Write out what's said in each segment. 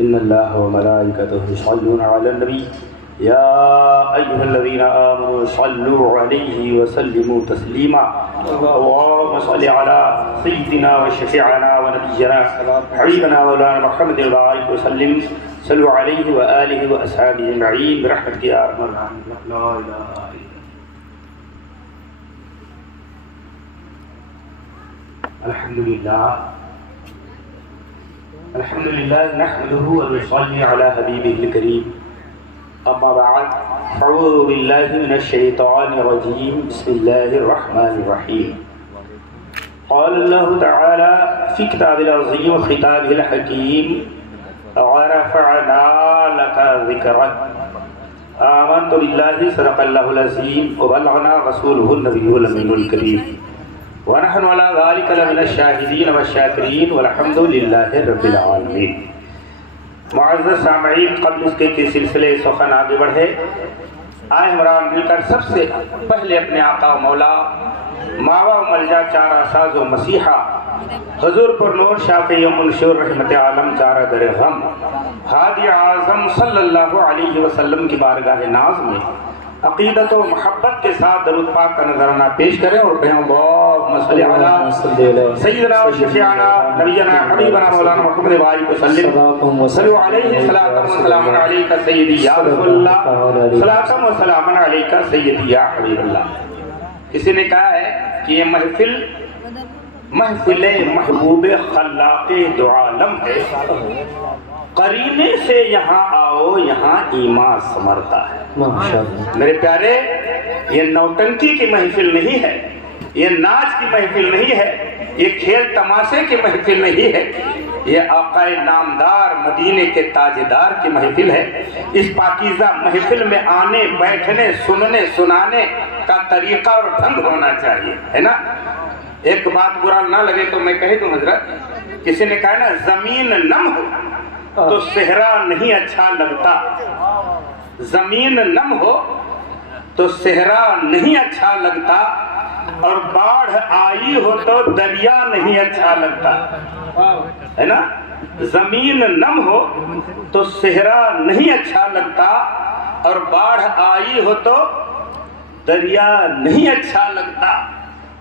إن الله وملائكته يصلون على النبي يا أيها الذين آمنوا صلوا عليه وسلموا تسليما اللهم صل على سيدنا وشفيعنا ونبينا حبيبنا مولانا محمد وآله وسلم صلوا عليه وآله وأصحابه أجمعين برحمتك يا أرحم الراحمين لا إله إلا الله. الحمد لله نحمده ونصلي على حبيبه الكريم. أما بعد أعوذ بالله من الشيطان الرجيم. بسم الله الرحمن الرحيم. قال الله تعالى في كتابه العظيم وخطابه الحكيم ورفعنا لك ذكرك. آمنت بالله صدق الله العظيم وبلغنا رسوله النبي الأمين الكريم ونحن على ذلك لمن الشاهدين والشاكرين والحمد لله رب العالمين. معزز سامعین، قبل اس کے سلسلے سخن آگے بڑھے آئے ہمراہ مل کر سب سے پہلے اپنے آقا و مولا ماوا و ملجا چارہ ساز و مسیحا حضور پر نور شافعی و منشور رحمت عالم چارہ در غم ہادی اعظم صلی اللہ علیہ وسلم کی بارگاہ ناز میں عقیدت و محبت کے ساتھ درود پاک کا نظرانہ پیش کریں اور کہیں اللہم صلی علی سیدنا و شفیعنا نبینا حبیبنا مولانا محمد وآلہ وسلم صلو علیہ صلاۃ و سلام علیکہ سیدی یا رسول اللہ صلاۃ و سلام علیکہ سیدی یا حبیب اللہ. کسی نے کہا ہے کہ یہ محفل محبوب خلاق دو عالم ہے. قرینے سے یہاں آؤ یہاں ایمان سمرتا ہے. میرے پیارے، یہ نوٹنکی کی محفل نہیں ہے، یہ ناچ کی محفل نہیں ہے، یہ کھیل تماشے کی محفل نہیں ہے، یہ آقا نامدار مدینے کے تاجدار کی محفل ہے. اس پاکیزہ محفل میں آنے بیٹھنے سننے سنانے کا طریقہ اور ڈھنگ ہونا چاہیے، ہے نا. ایک بات برا نہ لگے تو میں کہہ دوں حضرت، کسی نے کہا نا زمین نم ہو تو صحرا نہیں اچھا لگتا، زمین نم ہو تو صحرا نہیں اچھا لگتا، اور باڑھ آئی ہو تو دریا نہیں اچھا لگتا، ہے نا. زمین نم ہو تو صحرا نہیں اچھا لگتا، اور باڑھ آئی ہو تو دریا نہیں اچھا لگتا.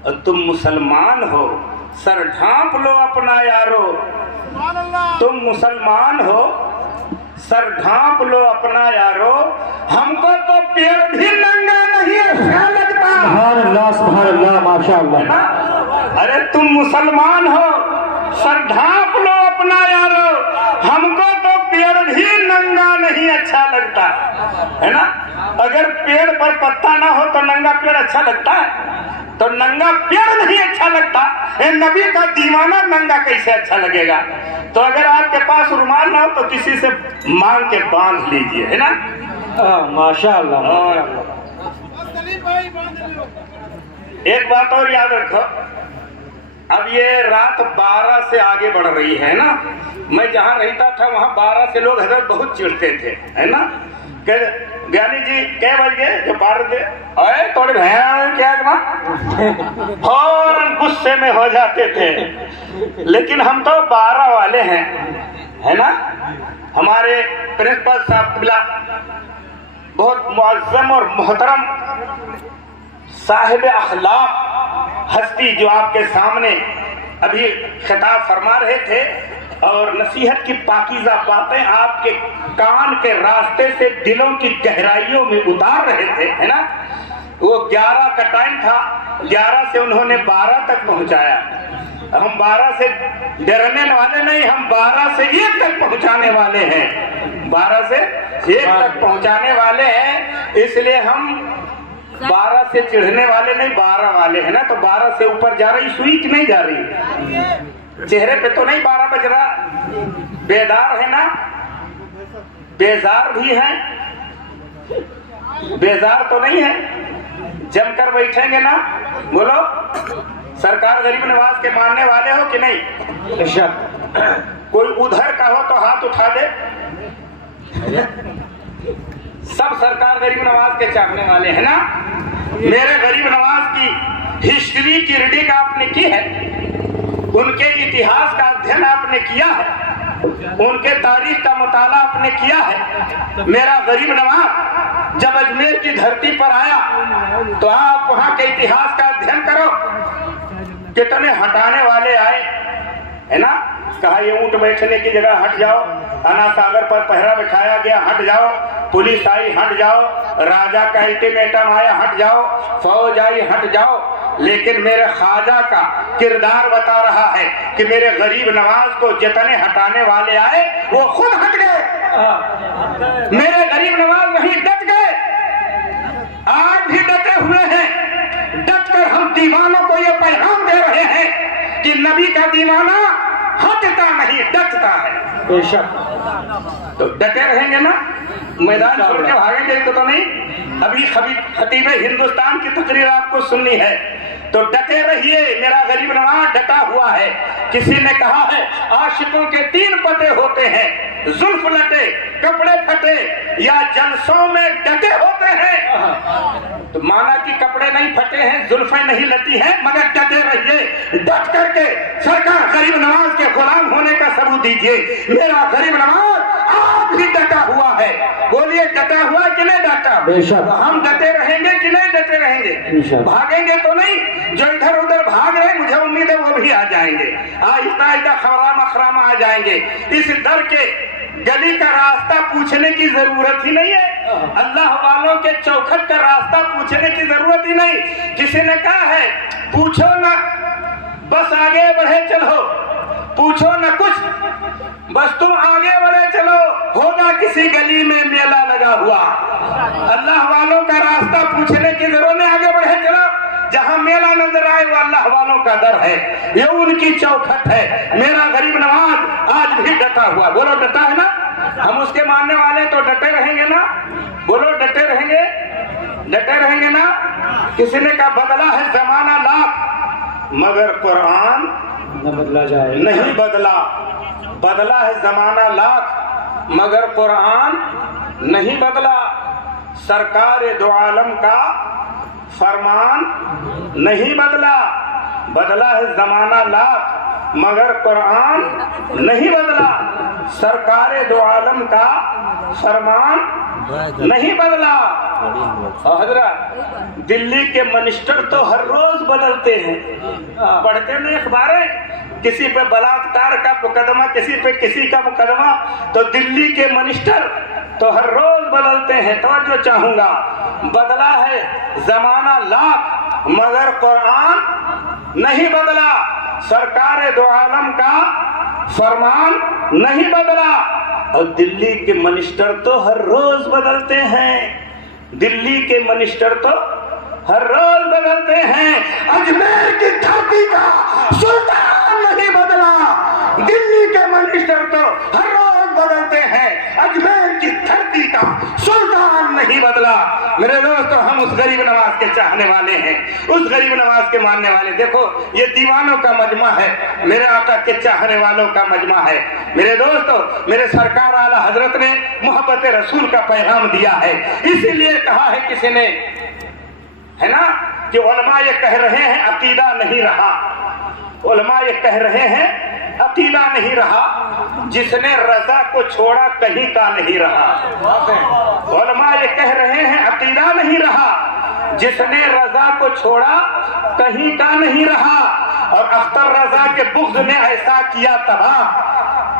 اور تم مسلمان ہو سر ڈھانپ لو اپنا یارو، تم مسلمان ہو سر ڈھانپ لو اپنا یارو، ہم کو تو پیڑ بھی ننگا نہیں اچھا لگتا. سبحان اللہ سبحان اللہ ماشاء اللہ. ارے تم مسلمان ہو سر ڈھانپ لو اپنا یارو، ہم کو تو پیڑ بھی ننگا نہیں اچھا لگتا، ہے نا. اگر پیڑ پر پتا نہ ہو تو ننگا پیڑ اچھا لگتا ہے؟ تو ننگا پیڑ نہیں اچھا لگتا، نبی کا دیوانہ ننگا کیسے اچھا لگے گا؟ تو اگر آپ کے پاس رومال نہ ہو تو کسی سے مانگ کے باندھ لیجئے، ہے نا. ماشاءاللہ. ایک بات اور یاد رکھو، اب یہ رات 12 سے آگے بڑھ رہی ہے نا. میں جہاں رہتا تھا وہاں 12 سے لوگ حضرت بہت چڑھتے تھے، ہے نا. گیانی جی کیا بج گئے جو 12 تھے اے تھوڑے بھیان کیا فوراً غصے میں ہو جاتے تھے. لیکن ہم تو 12 والے ہیں، ہے نا. ہمارے پرنسپل صاحب قبلہ بہت معظم اور محترم صاحب اخلاق ہستی جو آپ کے سامنے ابھی خطاب فرما رہے تھے اور نصیحت کی پاکیزہ باتیں آپ کے کان کے راستے سے دلوں کی گہرائیوں میں اتار رہے تھے، ہے نا. وہ 11 کا ٹائم تھا، 11 سے انہوں نے 12 تک پہنچایا. ہم 12 سے ڈرنے والے نہیں، ہم 12 سے 1 تک پہنچانے والے ہیں، 12 سے 1 تک پہنچانے والے ہیں. اس لیے ہم 12 سے چڑھنے والے نہیں، 12 والے ہیں نا. تو 12 سے اوپر جا رہی سوئی کہ نہیں جا رہی؟ چہرے پہ تو نہیں 12 بج رہا. بیدار ہے نا، بیزار بھی ہیں، بیزار تو نہیں ہے. جم کر بیٹھیں گے نا. بولو سرکار غریب نواز کے ماننے والے ہو کہ نہیں؟ کوئی ادھر کا ہو تو ہاتھ اٹھا دے. سب سرکار غریب نواز کے چاہنے والے ہیں نا. میرے غریب نواز کی ہسٹری کی ریڈنگ آپ نے کی ہے، ان کے اتہاس کا अध्ययन आपने किया है, उनके तारीख का मुताला आपने किया है। मेरा गरीब नवाज जब अजमेर की धरती पर आया तो आप वहां के इतिहास का अध्ययन करो, कितने हटाने वाले आए, है ना। कहा ये ऊंट बैठने की जगह हट जाओ, अना सागर पर पहरा बिठाया गया हट जाओ, पुलिस आई हट जाओ, राजा का अल्टीमेटम आया हट जाओ, फौज आई हट जाओ। लेकिन मेरे ख्वाजा का किरदार बता रहा है कि मेरे गरीब नवाज को जितने हटाने वाले आए वो खुद हट गए। मेरे गरीब नवाज वहीं डट गए, आज भी डटे हुए हैं। डट कर हम दीवानों को ये पैगाम दे रहे हैं कि नबी का दीवाना हटता नहीं डटता है। बेशक। तो डटे रहेंगे ना, मैदान छोड़ के भागेंगे तो नहीं। अभी खतीब हिंदुस्तान की तकरीर आपको सुननी है, तो डटे रहिए। मेरा गरीब नवाज डटा हुआ है। किसी ने कहा है आशिकों के 3 पते होते हैं, जुल्फ लटे, कपड़े फटे या जलसों में डटे होते हैं। तो माना कि कपड़े नहीं फटे हैं, जुल्फें नहीं लटी हैं, मगर डटे रहिए। डट करके सरकार गरीब नवाज के गुलाम होने का सबूत दीजिए। मेरा गरीब नवाज आज भी डटा हुआ है। बोलिए डटा हुआ कि नहीं डटा? बेशक। हम डटे रहेंगे कि नहीं डटे रहेंगे? भागेंगे तो नहीं। जो इधर उधर भाग रहे, मुझे उम्मीद है वो भी आ जाएंगे, आहिस्ता आहिस्ता खरामा खरामा आ जाएंगे। इस दर के गली का रास्ता पूछने की जरूरत ही नहीं है, अल्लाह वालों के चौखट का रास्ता पूछने की जरूरत ही नहीं। किसी ने कहा है पूछो ना बस आगे बढ़े चलो, पूछो न कुछ बस तुम आगे बढ़े चलो, होगा किसी गली में मेला लगा हुआ। अल्लाह वालों का रास्ता पूछने की जरूरत नहीं, आगे बढ़े चलो। जहां मेला नजर आए वो अल्लाह वालों का दर है, ये उनकी चौखट है। मेरा गरीब नवाज आज भी डटा हुआ। बोलो डटा है ना? हम उसके मानने वाले तो डटे रहेंगे ना? बोलो डटे रहेंगे, डटे रहेंगे ना? किसी ने कहा बदला है जमाना लाख मगर कुरान न बदला जाए, नहीं बदला। बदला है जमाना लाख मगर कुरान नहीं बदला। सरकार दो आलम का फरमान नहीं बदला। बदला है जमाना लाख मगर कुरान नहीं बदला। सरकार दो आलम का फरमान नहीं बदला। और हजरत दिल्ली के मिनिस्टर तो हर रोज बदलते हैं, पढ़ते नहीं अखबारें, किसी पे बलात्कार का मुकदमा, किसी का मुकदमा, तो दिल्ली के मिनिस्टर तो हर रोज बदलते हैं। तवज्जो चाहूंगा, बदला है जमाना लाख मगर कुरान नहीं बदला। सरकार दो आलम का फरमान नहीं बदला। और दिल्ली के मिनिस्टर तो हर रोज बदलते हैं, दिल्ली के मिनिस्टर तो हर रोज बदलते हैं। अजमेर की धरती का सुल्तान नहीं बदला, दिल्ली के मिनिस्टर तो हर रोज बदलते हैं, अजमेर की धरती का सुल्तान नहीं बदला। मेरे दोस्तों, हम उस गरीब नवाज के चाहने वाले हैं, उस गरीब नवाज के मानने वाले। देखो ये दीवानों का मजमा है, मेरे आका के चाहने वालों का मजमा है। मेरे दोस्तों, मेरे सरकार आला हजरत ने मोहब्बत रसूल का पैगाम दिया है, इसीलिए कहा है किसी ने, है ना, कि उलमा ये कह रहे हैं अकीदा नहीं रहा। उलमा ये कह रहे हैं अकीदा नहीं रहा, जिसने रजा को छोड़ा कहीं का नहीं रहा। उलमा ये कह रहे हैं अकीदा नहीं रहा, जिसने रजा को छोड़ा कहीं का नहीं रहा। और अख्तर रजा के बुग़्ज़ ने ऐसा किया तबाह,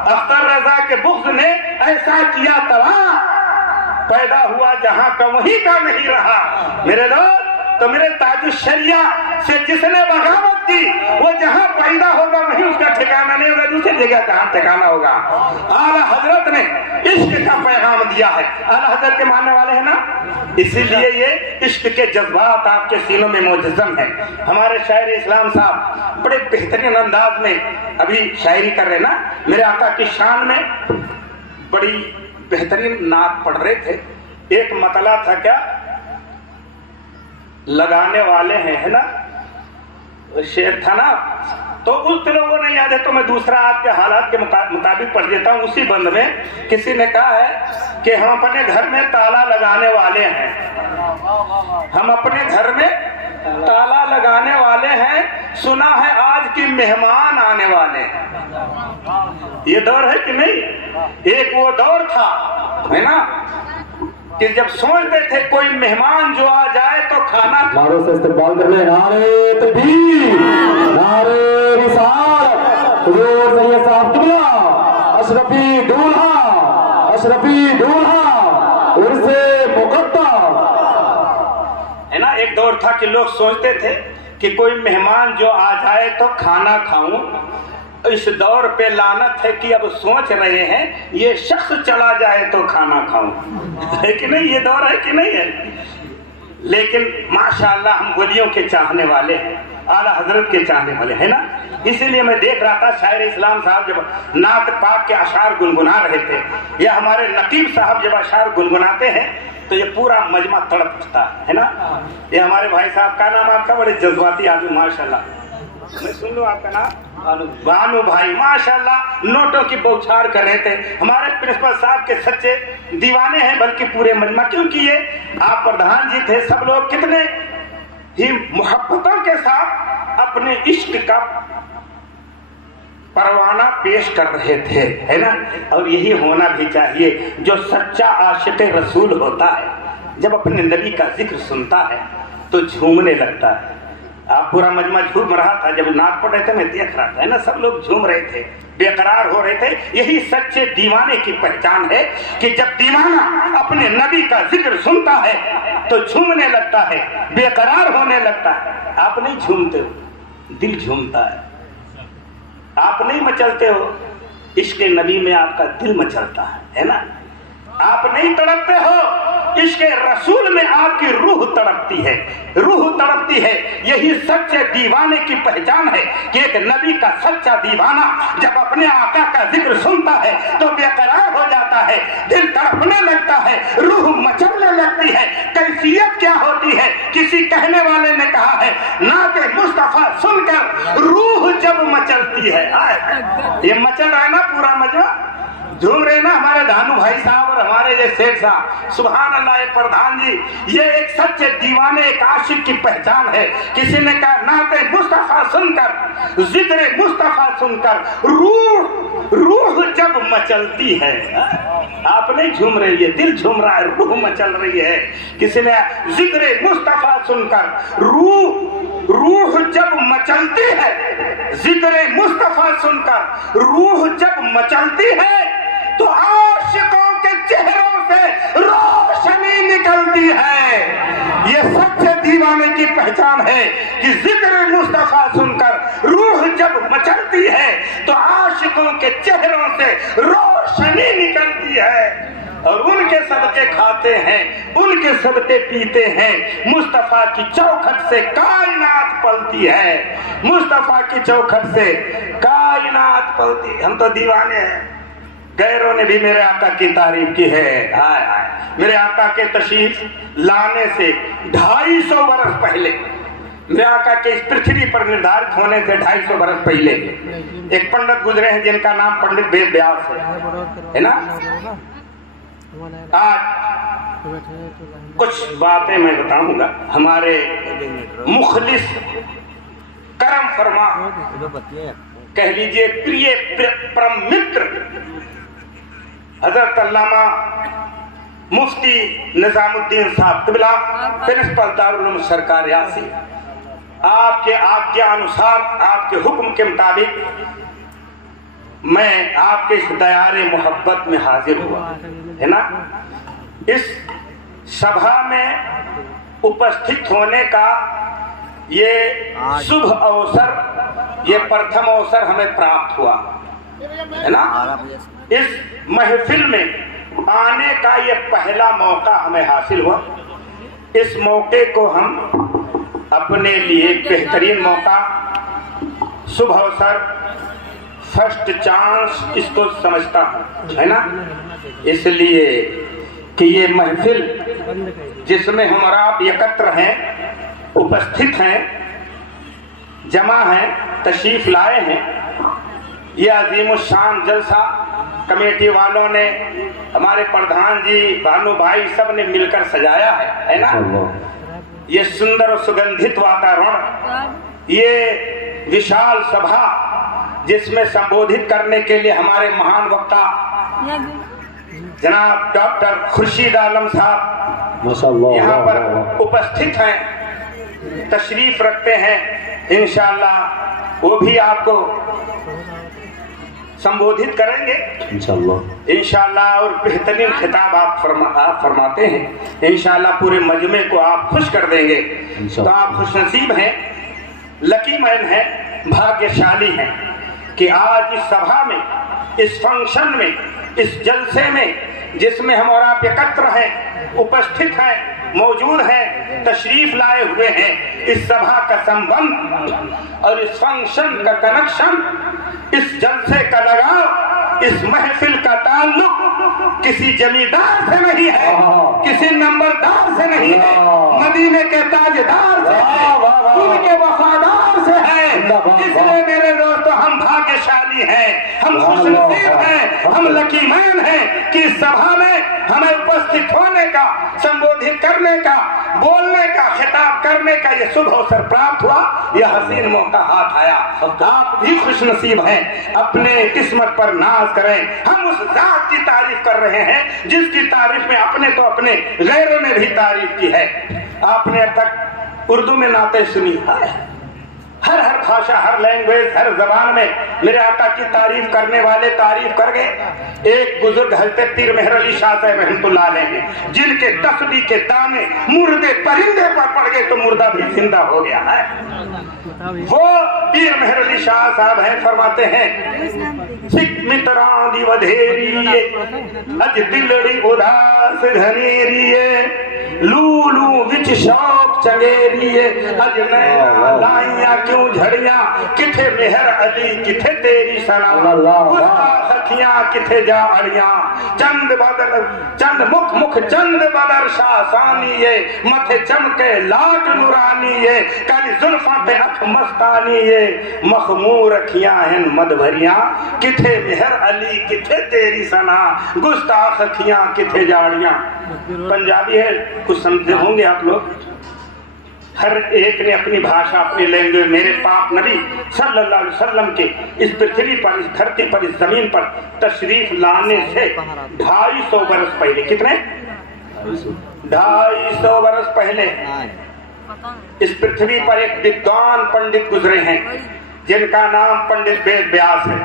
अख्तर रजा के बुग़्ज़ ने ऐसा किया तबाह, पैदा हुआ जहां का वहीं का नहीं रहा। मेरे दोस्त, तो मेरे ताजुश्शरिया से जिसने बगावत की वो जहां पैदा होगा वहीं उसका ठिकाना नहीं होगा, दूसरी जगह कहां ठिकाना होगा। आला हजरत ने इश्क का पैगाम दिया है, आला हजरत के मानने वाले हैं ना, इसीलिए ये इश्क के जज्बात आपके सीनों में मुजज़्ज़म है। हमारे शायर इस्लाम साहब बड़े बेहतरीन अंदाज में अभी शायरी कर रहे ना, मेरे आका की शान में बड़ी बेहतरीन नात पढ़ रहे थे। एक मतला था क्या, लगाने वाले हैं, है ना, शेर था ना, तो उस लोगों ने याद है तो मैं दूसरा आपके हालात के मुताबिक पढ़ देता हूँ। उसी बंद में किसी ने कहा है कि हम अपने घर में ताला लगाने वाले हैं, हम अपने घर में ताला लगाने वाले हैं, सुना है आज की मेहमान आने वाले हैं। ये दौर है कि नहीं? एक वो दौर था, है ना, कि जब सोचते थे कोई मेहमान जो आ जाए तो खाना मारो से इस्तेमाल कर ले। नारे तकबीर, नारे रिसालत, हुजूर सैयद साहब किबला, अशरफी दूल्हा, अशरफी दूल्हा, उर्से मुक़द्दस। है ना, एक दौर था कि लोग सोचते थे कि कोई मेहमान जो आ जाए तो खाना खाऊं। इस दौर पे लानत है कि अब सोच रहे हैं ये शख्स चला जाए तो खाना खाऊं। है कि नहीं? ये दौर है कि नहीं है? लेकिन माशाअल्लाह हम वलियों के चाहने वाले हैं, आला हजरत के चाहने वाले, है ना। इसीलिए मैं देख रहा था शायर इस्लाम साहब जब नात पाक के अशार गुनगुना रहे थे, या हमारे नकीब साहब जब अशार गुनगुनाते हैं तो ये पूरा मजमा तड़प उठता है ना। ये हमारे भाई साहब का नाम, आपका बड़े जज्बाती आदमी माशाअल्लाह, मैं सुन लूं आपका नाम? बानू भाई माशाअल्लाह नोटों की बौछार कर रहे थे। हमारे प्रिंसिपल साहब के सच्चे दीवाने हैं, बल्कि पूरे मजमा, क्योंकि ये आप प्रधान जी थे, सब लोग कितने ही मोहब्बतों के साथ अपने इश्क का परवाना पेश कर रहे थे, है ना। और यही होना भी चाहिए। जो सच्चा आशिक रसूल होता है जब अपने नबी का जिक्र सुनता है तो झूमने लगता है। आप पूरा मजमा झूम रहा था जब नात पढ़ रहे थे, मैं देख रहा था, है ना, सब लोग झूम रहे थे, बेकरार हो रहे थे। यही सच्चे दीवाने की पहचान है कि जब दीवाना अपने नबी का जिक्र सुनता है तो झूमने लगता है, बेकरार होने लगता है। आप नहीं झूमते हो, दिल झूमता है। आप नहीं मचलते हो, इश्क नबी में आपका दिल मचलता है ना। आप नहीं तड़पते हो, इश्क रसूल में आपकी रूह तड़पती है, रूह तड़पती है। यही सच्चे दीवाने की पहचान है कि एक नबी का सच्चा दीवाना जब अपने आका का जिक्र सुनता है तो बेकरार हो जाता है, दिल तड़पने लगता है, रूह मचलने लगती है। कैफियत क्या होती है? किसी कहने वाले ने कहा है, नाते मुस्तफा सुनकर रूह जब मचलती है। ये मचल रहा है ना पूरा मजमा, झूम रहे ना हमारे धानु भाई साहब और हमारे ये सेठ साहब। सुभान अल्लाह। प्रधान जी, ये एक सच्चे दीवाने, एक आशिक की पहचान है। किसी ने कहा, नाते मुस्तफा सुनकर, जिक्र मुस्तफा सुनकर रूह जब मचलती है। आप नहीं झूम रही है, दिल झूम रहा है, रूह मचल रही है। किसी ने जिक्र मुस्तफा सुनकर रूह जब मचलती है, जिक्र मुस्तफा सुनकर रूह जब मचलती है तो आशिकों के चेहरों से रोशनी निकलती है। ये सच्चे दीवाने की पहचान है कि जिक्र मुस्तफा सुनकर रूह जब मचलती है तो आशिकों के चेहरों से रोशनी निकलती है। और उनके सदके खाते हैं, उनके सदके पीते हैं। मुस्तफा की चौखट से कायनात पलती है, मुस्तफा की चौखट से कायनात पलती। हम तो दीवाने हैं। गैरों ने भी मेरे आका की तारीफ की है। हाय हाय, मेरे आका के तशरीफ लाने से 250 वर्ष पहले, मेरे आका के इस पृथ्वी पर निर्धारित होने से 250 वर्ष पहले एक पंडित गुजरे हैं जिनका नाम पंडित वेद व्यास है ना। आज कुछ बातें मैं बताऊंगा। हमारे मुखलिस करम फरमा, कह लीजिए प्रिय परम मित्र हजरत अल्लामा मुफ्ती निजामुद्दीन साहब किबला, प्रिंसिपल दारुल उलूम सरकार रियासी, आपके आज्ञा अनुसार, आपके हुक्म के मुताबिक मैं आपके इस दयारे मोहब्बत में हाजिर हुआ, है ना। इस सभा में उपस्थित होने का ये शुभ अवसर, ये प्रथम अवसर हमें प्राप्त हुआ, है ना। इस महफिल में आने का ये पहला मौका हमें हासिल हुआ। इस मौके को हम अपने लिए बेहतरीन मौका, शुभ अवसर, फर्स्ट चांस इसको समझता हूँ, है ना। इसलिए कि ये महफिल जिसमें हम और आप एकत्र हैं, उपस्थित हैं, जमा हैं, तशरीफ लाए हैं, ये अजीमुशान जलसा कमेटी वालों ने, हमारे प्रधान जी, भानु भाई, सब ने मिलकर सजाया है ना। ये सुंदर और सुगंधित वातावरण, ये विशाल सभा जिसमें संबोधित करने के लिए हमारे महान वक्ता जनाब डॉक्टर खुर्शीद आलम साहब माशाअल्लाह यहाँ पर उपस्थित हैं, तशरीफ रखते हैं। इंशाअल्लाह वो भी आपको संबोधित करेंगे इंशाअल्लाह, और बेहतरीन खिताब आप फरमाते हैं इंशाअल्लाह। पूरे मजमे को आप खुश कर देंगे। तो आप खुशनसीब हैं, लकी मैन हैं, भाग्यशाली हैं कि आज इस सभा में, इस फंक्शन में, इस जलसे में जिसमें हम और आप एकत्र हैं, उपस्थित हैं, मौजूद हैं, तशरीफ लाए हुए हैं। इस सभा का संबंध और इस फंक्शन का कनेक्शन, इस जलसे का लगाव, इस महफिल का ताल्लुक किसी जमींदार से नहीं है, किसी नंबरदार से नहीं है, मदीने के ताजदार से है, उनके वफादार से है। इसलिए मेरे दोस्तों, हम भाग्यशाली हैं, हम खुशनसीब हैं, हम लकी मैन हैं कि इस सभा में हमें उपस्थित होने का, संबोधित करने का, बोलने का, खिताब करने का ये शुभ अवसर प्राप्त हुआ, यह हसीन मौका हाथ आया। आप भी खुशनसीब हैं, अपने किस्मत पर नाज करें। हम उस जात की तारीफ कर रहे हैं जिसकी तारीफ में अपने तो अपने गैरों ने भी तारीफ की है। आपने अब तक उर्दू में नाते सुनी है, हर भाषा, हर लैंग्वेज, हर जबान में मेरे आका की तारीफ करने वाले तारीफ कर गए। एक बुजुर्ग हजरत पीर मेहर अली शाह साहब रहमतुल्लाह अलैह, जिनके तस्बीह के दाने मुर्दे परिंदे पर पड़ गए तो मुर्दा भी जिंदा हो गया है। वो पीर मेहर अली शाह साहब हैं, फरमाते हैं, सिख मित्रां दी वधेरी अज दिलड़ी उदास घनेरी लूलू विच शौक चंगेरी अज नैना लाइया क्यों झड़ियां, किथे मेहर अली किथे तेरी सना, सखियां किथे जा अड़ियां, चंद बदर चंद मुख मुख चंद बदर शासानी ये, मथे चमके लाट नुरानी ये, काली जुल्फां पे अख मस्तानी ये, मखमूर अखियां हैं मद भरियां, किथे मेहर अली किथे तेरी सना, गुस्ताख अखियां किथे जाड़ियां। पंजाबी है, कुछ समझे होंगे आप लोग। हर एक ने अपनी भाषा, अपनी लैंग्वेज मेरे पाक नबी सल्लल्लाहु अलैहि वसल्लम के इस पृथ्वी पर, इस धरती पर, इस जमीन पर तशरीफ लाने से 250 बरस पहले, कितने 250 बरस पहले इस पृथ्वी पर एक विद्वान पंडित गुजरे हैं जिनका नाम पंडित वेद व्यास है।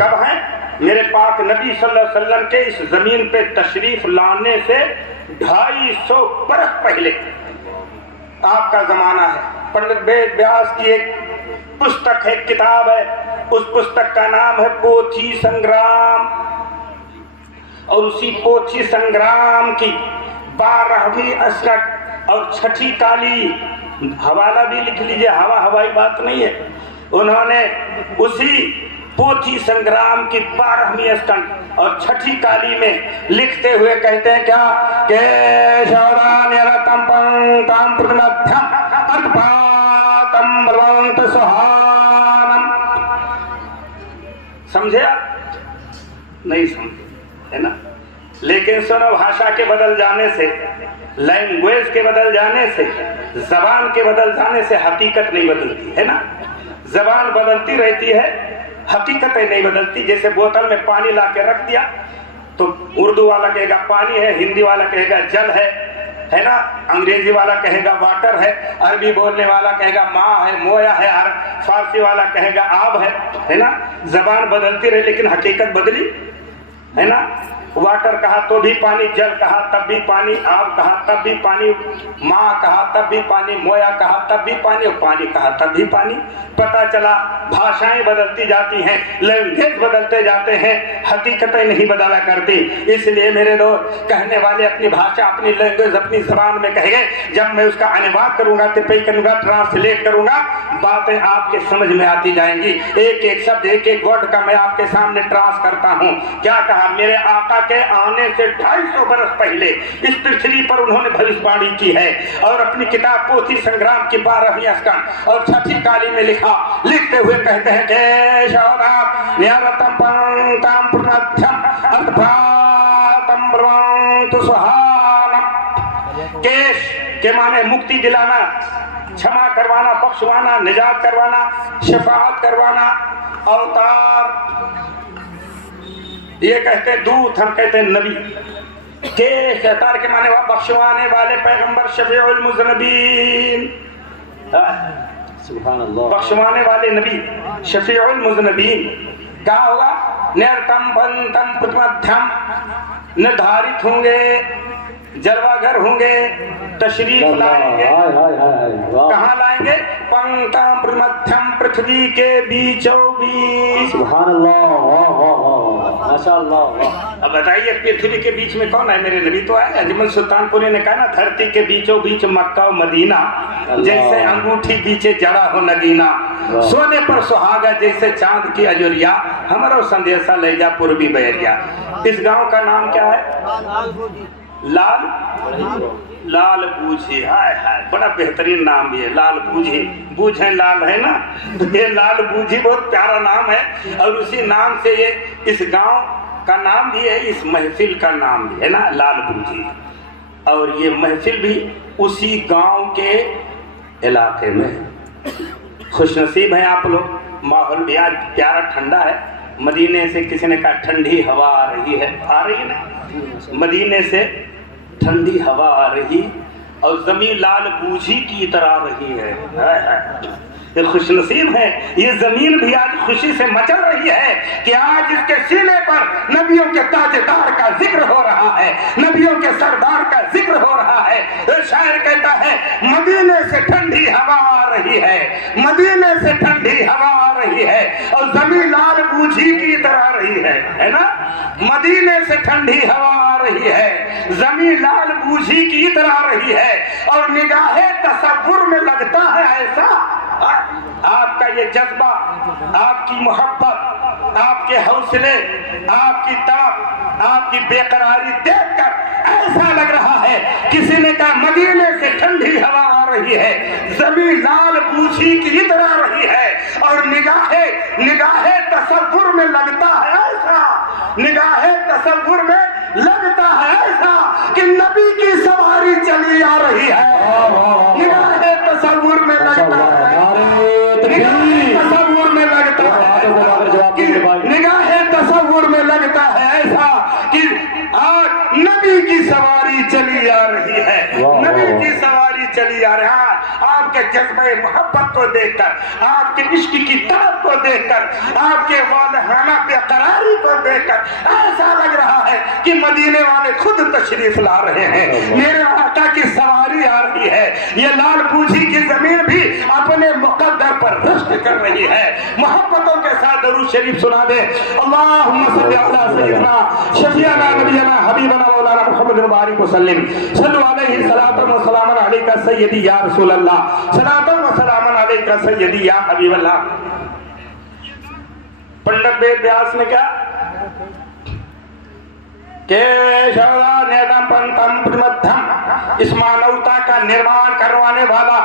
कब है? मेरे पाक नबी सल्लल्लाहु अलैहि वसल्लम के इस जमीन पे तशरीफ लाने से 250 बरस पहले आपका जमाना है। पंडित वेद व्यास की एक पुस्तक है, किताब है, उस पुस्तक का नाम है पोथी संग्राम, और उसी पोथी संग्राम की 12वीं असरत और 6ठी काली, हवाला भी लिख लीजिए, हवाई बात नहीं है, उन्होंने उसी पोथी संग्राम की 12वीं अस्कंद और 6ठी काली में लिखते हुए कहते हैं क्या, केशवदान निरतम पंकम प्रतिमध्यम अर्थपातम ब्रवंत सुहानम। समझे आप? नहीं समझे, है ना? लेकिन सुनो, भाषा के बदल जाने से, लैंग्वेज के बदल जाने से, जबान के बदल जाने से हकीकत नहीं बदलती, है ना? जबान बदलती रहती है, हकीकतें नहीं बदलती। जैसे बोतल में पानी ला के रख दिया तो उर्दू वाला कहेगा पानी है, हिंदी वाला कहेगा जल है ना? अंग्रेजी वाला कहेगा वाटर है, अरबी बोलने वाला कहेगा माँ है, मोया है, फारसी वाला कहेगा आब है ना? जबान बदलती रही लेकिन हकीकत बदली, है ना? वाटर कहा तो भी पानी, जल कहा तब भी पानी, आब कहा तब भी पानी, माँ कहा तब भी पानी, मोया कहा तब भी पानी, और पानी कहा तब भी पानी। पता चला भाषाएं बदलती जाती हैं, लैंग्वेज बदलते जाते हैं, हकीकतें नहीं बदला करती। इसलिए मेरे दोस्त, कहने वाले अपनी भाषा, अपनी लैंग्वेज, अपनी जबान में कहेंगे, जब मैं उसका अनुवाद करूंगा, तिपई करूंगा, ट्रांसलेट करूंगा, बातें आपके समझ में आती जाएंगी। एक एक शब्द, एक एक वर्ड का मैं आपके सामने ट्रांस करता हूँ। क्या कहा? मेरे आका के आने से 250 बरस पहले इस पृथ्वी पर उन्होंने भविष्यवाणी की है, और अपनी किताब पोथी संग्राम की 12वीं अस्कंद और 6ठी काली में लिखा। लिखते हुए कहते हैं केशवदान निरतम पंकम प्रतिमध्यम अर्थपातम ब्रवंत सुहानम। केश के माने मुक्ति दिलाना, क्षमा करवाना, बख्शवाना, निजात करवाना, शफाअत करवाना। अवतार ये कहते हैं दूत, हम कहते हैं नबी। के अवतार के माने बख्शवाने वाले पैगंबर, शफीउल मुज़नबीन, सुभान अल्लाह, बख्शवाने वाले नबी, शफीउल मुज़नबीन। क्या होगा? निर्तम बंतम प्रमध्यम, निर्धारित होंगे, जलवाघर होंगे, तशरीफ लाएंगे। कहाँ लाएंगे? पंक्तम प्रमध्यम, पृथ्वी के बीचों बीच। सुभान अल्लाह, माशाअल्लाह। अब बताइए पृथ्वी के बीच में कौन है? मेरे नबी तो आए। अजमल सुल्तानपुरी ने कहा ना, धरती के बीचों बीच मक्का और मदीना, जैसे अंगूठी बीचे जड़ा हो नगीना, सोने पर सुहागा जैसे चांद की अजुरिया, हमारा संदेशा ले जा पूर्वी बैरिया। इस गांव का नाम क्या है? लाल बूझी। हाय हाय, बड़ा बेहतरीन नाम भी है, लाल बूझी। बूझे लाल है ना, ये लाल बूझी बहुत प्यारा नाम है। और उसी नाम से ये इस गांव का नाम भी है, इस महफिल का नाम भी है ना, लाल बूझी। और ये महफिल भी उसी गांव के इलाके में है। खुशनसीब है आप लोग। माहौल भी आज प्यारा ठंडा है। मदीने से किसी ने कहा ठंडी हवा आ रही है, आ रही है ना, मदीने से ठंडी हवा आ रही और जमीन लाल बूझी की तरह रही है। ये खुशनसीब है, ये जमीन भी आज खुशी से मचल रही है कि आज इसके सीने पर नबियों के ताजदार का जिक्र हो रहा है, नबियों के सरदार का जिक्र हो रहा है। तो शायर कहता है, मदीने से ठंडी हवा आ रही है, मदीने से ठंडी हवा आ रही है और जमीन लाल बूझी की तरह रही है ना। मदीने से ठंडी हवा आ रही है, जमीन लाल बूझी की तरह रही है और निगाहे तसव्वुर में लगता है ऐसा। आपका ये जज्बा, आपकी मोहब्बत, आपके हौसले, आपकी तड़प, आपकी बेकरारी देखकर ऐसा लग रहा है, किसी ने कहा मदीने से ठंडी हवा आ रही है, जमीन लाल बूझी की तरह रही है और निगाहे तसव्वुर में लगता है ऐसा, निगाहे तसव्वुर में लगता है ऐसा कि नबी की सवारी चली आ रही है। निगाहे तसव्वुर में लगता है, तसव्वुर में लगता है कि निगाहे तसव्वुर में लगता है ऐसा कि आज नबी की सवारी चली आ रही है, नबी की सवारी चली आ रही है। आपके जज्बे मोहब्बत को देखकर, आपके इश्क की तड़प को देखकर, आपके वालहाना बेकरारी को देखकर ऐसा लग रहा है कि मदीने वाले खुद तशरीफ ला रहे हैं, मेरे आका की सवारी आ रही है। ये लाल बूझी की जमीन भी अपने मुकद्दर पर रश्क कर रही है। मोहब्बतों के साथ दरूद शरीफ सुना दे। अल्लाहुम्मा सल्ली अला सय्यिदना शफीअना नबियना हबीबना मौलाना मुहम्मद मुबारक वसल्लम सल्लल्लाहु अलैहि सलातन व सलामन अलैका सय्यदी या रसूल अल्लाह, सलातन व सलामन अलैका सय्यदी या हबीब अल्लाह। पंडित वेद व्यास ने क्या इस मानवता का निर्माण करवाने वाला,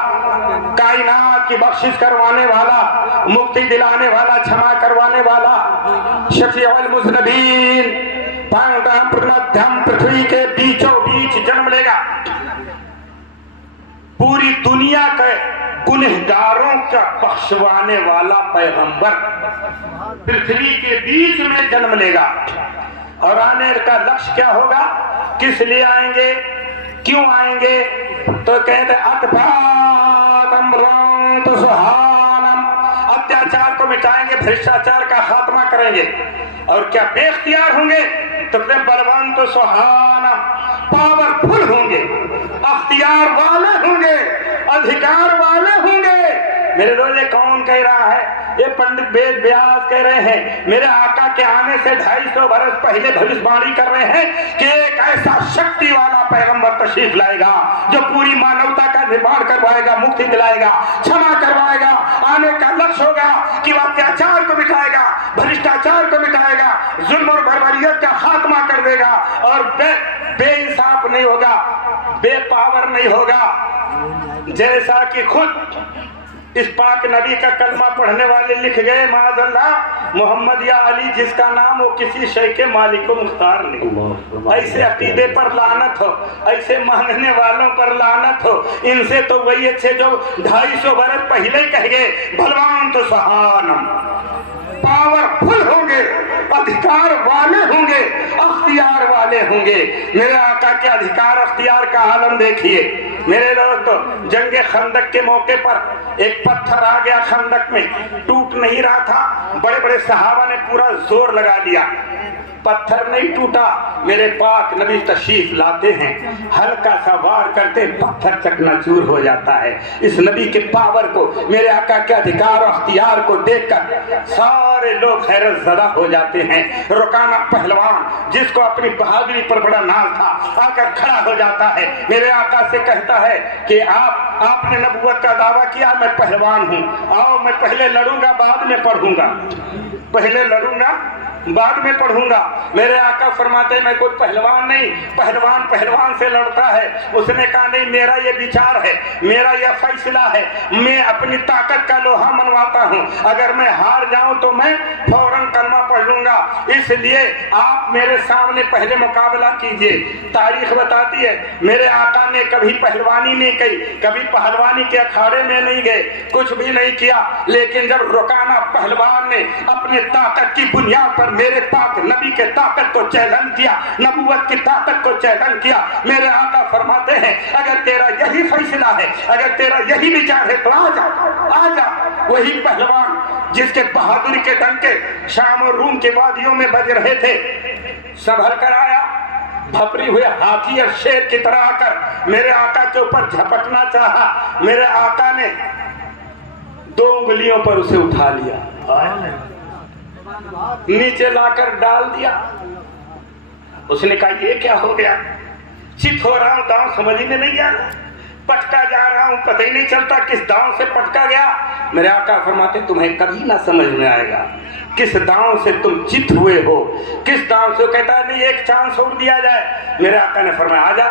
कायनात की बख्शिश करवाने वाला, मुक्ति दिलाने वाला, क्षमा करवाने वाला, शफीउल मुज़नबीन पृथ्वी के बीचों बीच जन्म लेगा। पूरी दुनिया के गुनहगारों का बख्शवाने वाला पैगंबर पृथ्वी के बीच में जन्म लेगा। और आने का लक्ष्य क्या होगा? किस लिए आएंगे, क्यों आएंगे? तो कहते अत्याचार को मिटाएंगे, भ्रष्टाचार का खात्मा करेंगे। और क्या बेख्तियार होंगे? तो बलवंत सुहानम, पावरफुल होंगे, अख्तियार वाले होंगे, अधिकार वाले होंगे। मेरे दोस्त ये कौन कह रहा है? ये पंडित वेद व्यास कह रहे हैं। मेरे आका के आने से 250 बरस पहले भविष्यवाणी कर रहे हैं कि एक ऐसा शक्ति वाला पैगंबर तशरीफ लाएगा जो पूरी मानवता का निर्माण करवाएगा, मुक्ति दिलाएगा, क्षमा करवाएगा। आने का लक्ष्य होगा कि वह अत्याचार को मिटाएगा, भ्रष्टाचार को मिटाएगा, जुल्म और बर्बरियत का खात्मा कर देगा और बेइंसाफ नहीं होगा, बेपावर नहीं होगा। जैसा कि खुद इस पाक नबी का कलमा पढ़ने वाले लिख गए माज़अल्लाह मोहम्मद या अली जिसका नाम हो किसी शय के मालिक को मुख्तार नहीं। ऐसे अकीदे पर लानत हो, ऐसे मानने वालों पर लानत हो। इनसे तो वही अच्छे जो 250 बरस पहले कह गए बलवान तो सहानम, पावरफुल होंगे, अधिकार वाले होंगे, अख्तियार वाले होंगे। मेरे आका के अधिकार अख्तियार का आलम देखिए मेरे दोस्तों। जंगे खंदक के मौके पर एक पत्थर आ गया खंदक में, टूट नहीं रहा था। बड़े बड़े सहाबा ने पूरा जोर लगा दिया, पत्थर नहीं टूटा। मेरे पाक नबी तशरीफ लाते हैं, हल्का सा वार करते पत्थर चकनाचूर हो जाता है। इस नबी के पावर को, मेरे आका के अधिकार और अख्तियार को देखकर सारे लोग हैरत ज़दा हो जाते हैं। रुकाना पहलवान जिसको अपनी बहादुरी पर बड़ा नाज था आकर खड़ा हो जाता है, मेरे आका से कहता है कि आपने नबूवत का दावा किया, मैं पहलवान हूँ, आओ मैं पहले लड़ूंगा बाद में पढ़ूंगा, पहले लड़ूंगा बाद में पढ़ूंगा। मेरे आका फरमाते हैं मैं कोई पहलवान नहीं, पहलवान पहलवान से लड़ता है। उसने कहा नहीं, मेरा ये विचार है, मेरा ये फैसला है, मैं अपनी ताकत का लोहा मनवाता हूँ। अगर मैं हार जाऊं तो मैं फौरन कलमा पढ़ लूंगा, इसलिए आप मेरे सामने पहले मुकाबला कीजिए। तारीख बताती है मेरे आका ने कभी पहलवानी नहीं की, कभी पहलवानी के अखाड़े में नहीं गए, कुछ भी नहीं किया। लेकिन जब रुकाना पहलवान ने अपने ताकत की बुनियाद पर मेरे पाक नबी के ताकत को चैलेंज किया, नबूवत की ताकत को चैलेंज किया, मेरे आका फरमाते हैं अगर तेरा यही फैसला है, अगर तेरा यही विचार है तो आ जा, आ जा। वही पहलवान जिसके बहादुरी के डंके शाम और रूम के वादियों में बज रहे थे, संभल कर आया, भपरी हुए हाथी और शेर की तरह आकर मेरे आका के ऊपर झपटना चाहा। मेरे आका ने 2 उंगलियों पर उसे उठा लिया, नीचे लाकर डाल दिया। उसने कहा ये क्या हो गया, चित हो रहा हूं, दांव समझ में नहीं आ रहा, पटका जा रहा हूं, पता ही नहीं चलता किस दांव से पटका गया। मेरे आका फरमाते तुम्हें कभी ना समझ में आएगा किस दांव से तुम चित हुए हो, किस दांव से। कहता है नहीं एक चांस और दिया जाए। मेरे आका ने फरमाया आजा।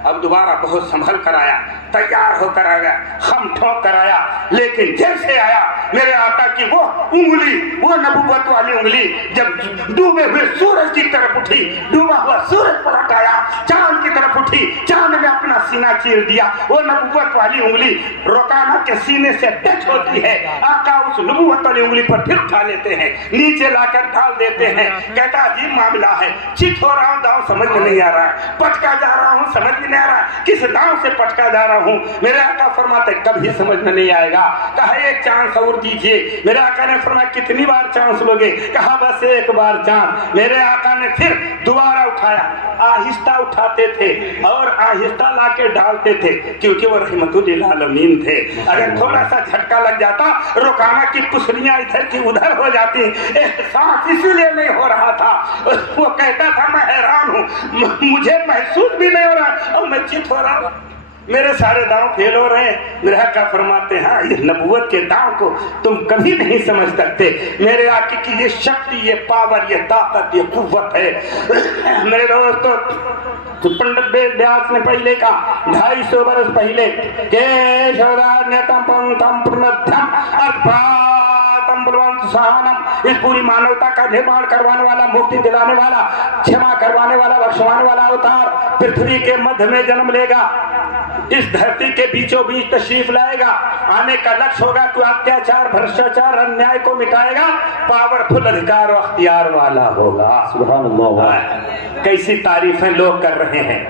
अब दोबारा बहुत संभल कर आया, तैयार होकर आ गया, खम ठोक कर आया, लेकिन जैसे आया मेरे आका की वो उंगली, वो नबूवत वाली उंगली जब डूबे हुए सूरज की तरफ उठी, डूबा हुआ सूरज पलट आया, चांद की तरफ उठी, चांद में अपना सीना चीर दिया। वो नबूवत वाली उंगली रुकाना के सीने से टच होती है, आका उस नबूवत वाली उंगली पर फिर उठा लेते हैं, नीचे लाकर डाल देते हैं। कहता अजीब मामला है, चित हो रहा हूँ, दांव समझ में नहीं आ रहा, पटका जा रहा हूँ, समझ में नहीं आ रहा किस दांव से पटका जा रहा हूँ। मेरे आका फरमाते कभी समझ में नहीं आएगा। कहा एक चांस और दीजिए। मेरे आका ने फरमाया कितनी बार चांस लोगे? कहा बस एक बार चांस। मेरे आका ने फिर दोबारा उठाया, आहिस्ता उठाते थे और आहिस्ता लाके डालते थे, क्योंकि वो रहमतुल आलमीन थे। अगर थोड़ा सा झटका लग जाता रुकाना की पुसलियां इधर की उधर हो जाती। एहसास इसीलिए नहीं हो रहा था, वो कहता था मैं हैरान हूँ, मुझे महसूस भी नहीं हो रहा और मैं चित हो रहा हूँ, मेरे सारे दांव फेल हो रहे हैं। मेरे आका फरमाते हैं हाँ, ये नबूवत के दांव को तुम कभी नहीं समझ सकते। मेरे आके की ये शक्ति, ये पावर, ये ताकत, ये कुव्वत है। मेरे दोस्तों तो पंडित वेद व्यास ने पहले कहा 250 वर्ष पहले इस पूरी मानवता का निर्माण करवाने वाला, मुक्ति दिलाने वाला, क्षमा करवाने वाला, बख्शवाने वाला अवतार पृथ्वी के मध्य में जन्म लेगा, इस धरती के बीचों बीच तशरीफ लाएगा। आने का लक्ष्य होगा कि अत्याचार, भ्रष्टाचार, अन्याय को मिटाएगा, पावरफुल अधिकार और अख्तियार वाला होगा। सुभान अल्लाह। कैसी तारीफें लोग कर रहे हैं।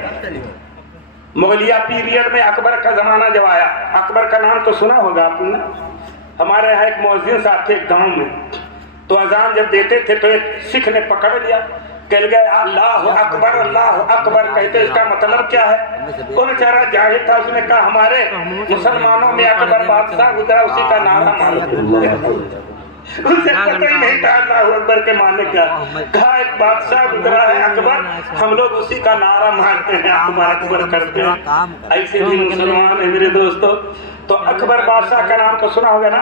मुगलिया पीरियड में अकबर का जमाना जब आया, अकबर का नाम तो सुना होगा आपने। हमारे यहाँ एक मौज़िन साहब थे गांव में, तो अजान जब देते थे तो एक सिख ने पकड़ लिया, कह गए अल्लाह अकबर, अल्लाह अकबर। कहते इसका मतलब क्या है? वो बेचारा जाहिल था, उसने कहा हमारे मुसलमानों में अकबर बादशाह गुजरा, उसी का नारा मारो। उसे पता ही नहीं था अल्लाह अकबर के माने क्या। कहा एक बादशाह गुजरा है अकबर, हम लोग उसी का नारा मारते हैं, अकबर अकबर करते हैं। ऐसे भी मुसलमान है मेरे दोस्तों। तो अकबर बादशाह का नाम तो सुना होगा ना।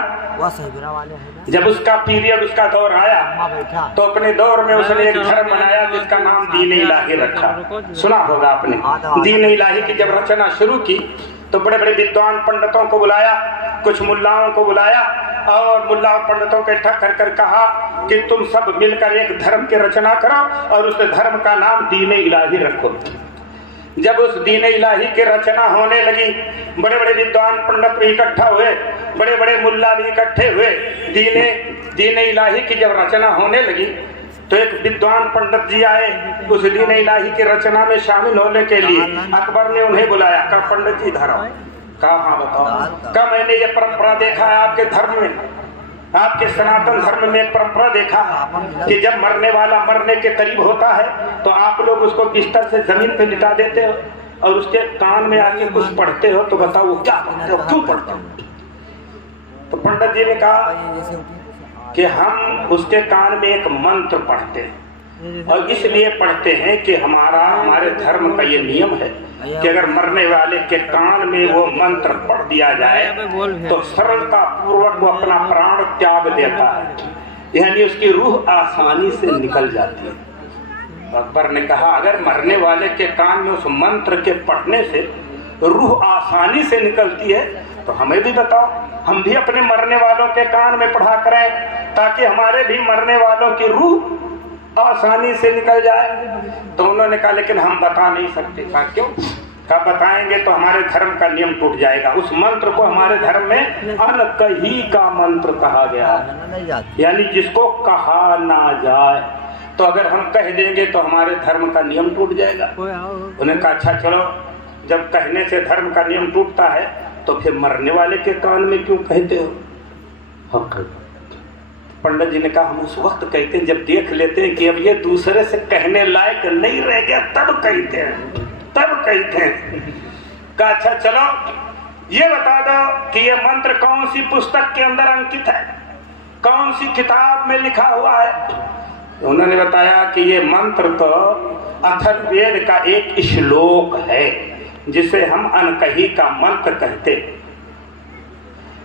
जब उसका पीरियड, उसका दौर आया तो अपने दौर में उसने एक धर्म बनाया जिसका नाम दीन इलाही रखा। सुना होगा आपने। दीन इलाही की जब रचना शुरू की तो बड़े बड़े विद्वान पंडितों को बुलाया, कुछ मुल्लाओं को बुलाया और मुल्ला पंडितों को इकट्ठा कर कर कहा कि तुम सब मिलकर एक धर्म की रचना करो और उस धर्म का नाम दीन इलाही रखो। जब उस दीन इलाही की रचना होने लगी, बड़े बड़े विद्वान पंडित भी इकट्ठा हुए, बड़े बड़े मुल्ला भी इकट्ठे हुए। दीन इलाही की जब रचना होने लगी तो एक विद्वान पंडित जी आए उस दीन इलाही की रचना में शामिल होने के लिए। अकबर ने उन्हें बुलाया, कहा पंडित जी धरो। कहा हाँ बताओ। कहा मैंने ये परंपरा देखा है आपके धर्म में, आपके सनातन धर्म में एक परंपरा देखा है कि जब मरने वाला मरने के करीब होता है तो आप लोग उसको बिस्तर से जमीन पे लिटा देते हो और उसके कान में आके कुछ पढ़ते हो, तो बताओ वो क्या पढ़ते हो, क्यों पढ़ते हो? तो पंडित जी ने कहा कि हम उसके कान में एक मंत्र पढ़ते हैं और इसलिए पढ़ते हैं कि हमारे धर्म का ये नियम है कि अगर मरने वाले के कान में वो मंत्र पढ़ दिया जाए तो सरलता पूर्वक वो अपना प्राण त्याग देता है, यानी उसकी रूह आसानी से निकल जाती है। अकबर ने कहा अगर मरने वाले के कान में उस मंत्र के पढ़ने से रूह आसानी से निकलती है तो हमें भी बताओ, हम भी अपने मरने वालों के कान में पढ़ा करें ताकि हमारे भी मरने वालों की रूह आसानी से निकल जाए। तो उन्होंने कहा लेकिन हम बता नहीं सकते। कहा क्यों? कहा बताएंगे तो हमारे धर्म का नियम टूट जाएगा। उस मंत्र को हमारे धर्म में अनकही का मंत्र कहा गया है, यानी जिसको कहा ना जाए। तो अगर हम कह देंगे तो हमारे धर्म का नियम टूट जाएगा। उन्होंने कहा अच्छा चलो, जब कहने से धर्म का नियम टूटता है तो फिर मरने वाले के कान में क्यों कहते हो? पंडित जी ने कहा हम उस वक्त कहते हैं जब देख लेते हैं कि अब ये दूसरे से कहने लायक नहीं रह गया, तब कहते हैं। कहा अच्छा चलो ये बता दो कि ये मंत्र कौन सी पुस्तक के अंदर अंकित है, कौन सी किताब में लिखा हुआ है? उन्होंने बताया कि ये मंत्र तो अथर्ववेद का एक श्लोक है जिसे हम अनकही का मंत्र कहते।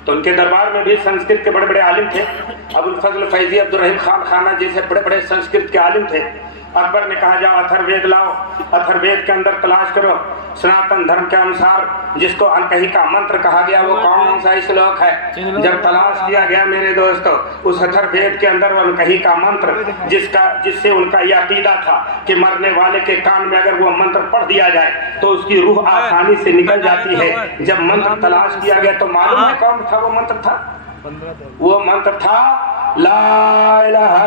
तो उनके दरबार में भी संस्कृत के बड़े बड़े आलिम थे, अबुल फजल फैजी, अब्दुल रहीम खान खाना जैसे बड़े बड़े संस्कृत के आलिम थे। अकबर ने कहा जाओ अथर्ववेद लाओ, अथर्ववेद के अंदर तलाश करो सनातन धर्म के अनुसार जिसको अनकही का मंत्र कहा गया वो कौन सा श्लोक है। जब तलाश किया गया मेरे दोस्तों उस अथर्ववेद के अंदर अनकही का मंत्र जिससे उनका यह अकीदा था कि मरने वाले के कान में अगर वो मंत्र पढ़ दिया जाए तो उसकी रूह आसानी से निकल जाती है। जब मंत्र तलाश किया गया तो मालूम है कौन था वो मंत्र था? वो मंत्र था ला इलाहा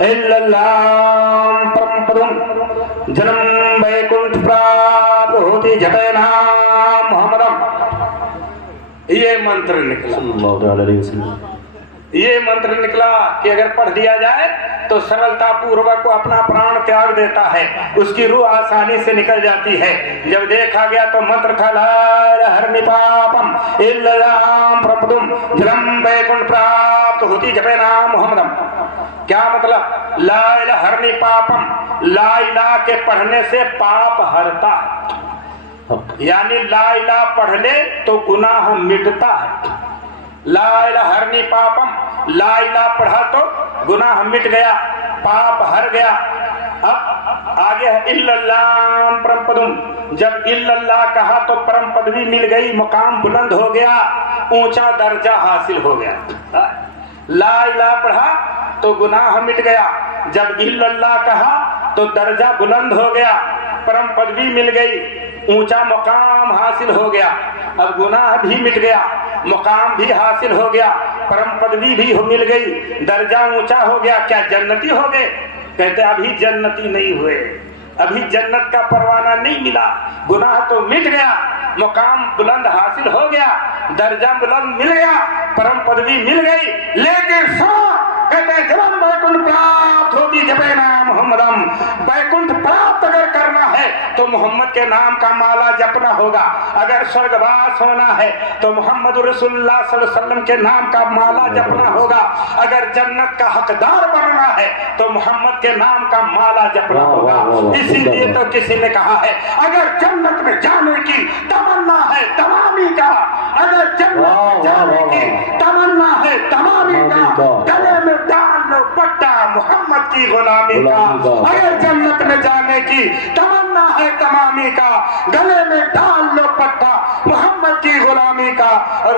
इल्लल्लाह परमपदम जन्म वैकुंठ प्राप्त होती जपे नाम मोहम्मदम। ये मंत्र निकला, ये मंत्र निकला कि अगर पढ़ दिया जाए तो सरलता पूर्वक को अपना प्राण त्याग देता है, उसकी रूह आसानी से निकल जाती है। जब देखा गया तो मंत्र था ला हरनिपापम इल्लल्लाह प्रपदुम जन्म वैकुंठ प्राप्त होती जपे नाम मोहम्मदम। क्या मतलब? ला इलाहा हरनिपापम, ला इलाहा के पढ़ने से पाप हरता है, यानी ला इलाहा पढ़ ले तो गुनाह मिटता है। ला इलाहा हरनिपापम, ला इलाहा पढ़ा तो गुनाह मिट गया, पाप हर गया। अब आगे है इल्लल्लाह परम पदम। जब इल्लल्लाह कहा तो परम पदवी मिल गई, मकाम बुलंद हो गया, ऊंचा दर्जा हासिल हो गया। ला इलाहा पढ़ा तो गुनाह मिट गया, जब इल्लल्लाह कहा तो दर्जा बुलंद हो गया, परम पदवी मिल गई, ऊंचा मकाम हासिल हो गया। अब गुनाह भी मिट गया, मकाम भी हासिल हो गया, परम पदवी भी मिल गई, दर्जा ऊंचा हो गया। क्या जन्नती हो गए? कहते अभी जन्नती नहीं हुए, अभी जन्नत का परवाना नहीं मिला। गुनाह तो मिट गया, मकाम बुलंद हासिल हो गया, दर्जा बुलंद मिल गया, परम पदवी मिल गई, लेकिन कहते जब वैकुंठ प्राप्त होती जपे नाम मोहम्मदम। वैकुंठ प्राप्त अगर करना है तो मोहम्मद के नाम का माला जपना होगा। अगर स्वर्गवास होना है तो मोहम्मद रसूलुल्लाह सल्लल्लाहु अलैहि वसल्लम के नाम का माला जपना होगा। अगर जन्नत का हकदार बनना है तो मोहम्मद के नाम का माला जपना होगा। इसीलिए तो किसी ने कहा है अगर जन्नत में जाने की तमन्ना है तमामी का, अगर जन्नत में जाने की तमन्ना है तमामी का, गले में डाल लो पट्टा मोहम्मद की गुलामी का। अगर जन्नत में जाने की तमन्ना है तमामी का, गले में डाल लो पट्टा मोहम्मद की गुलामी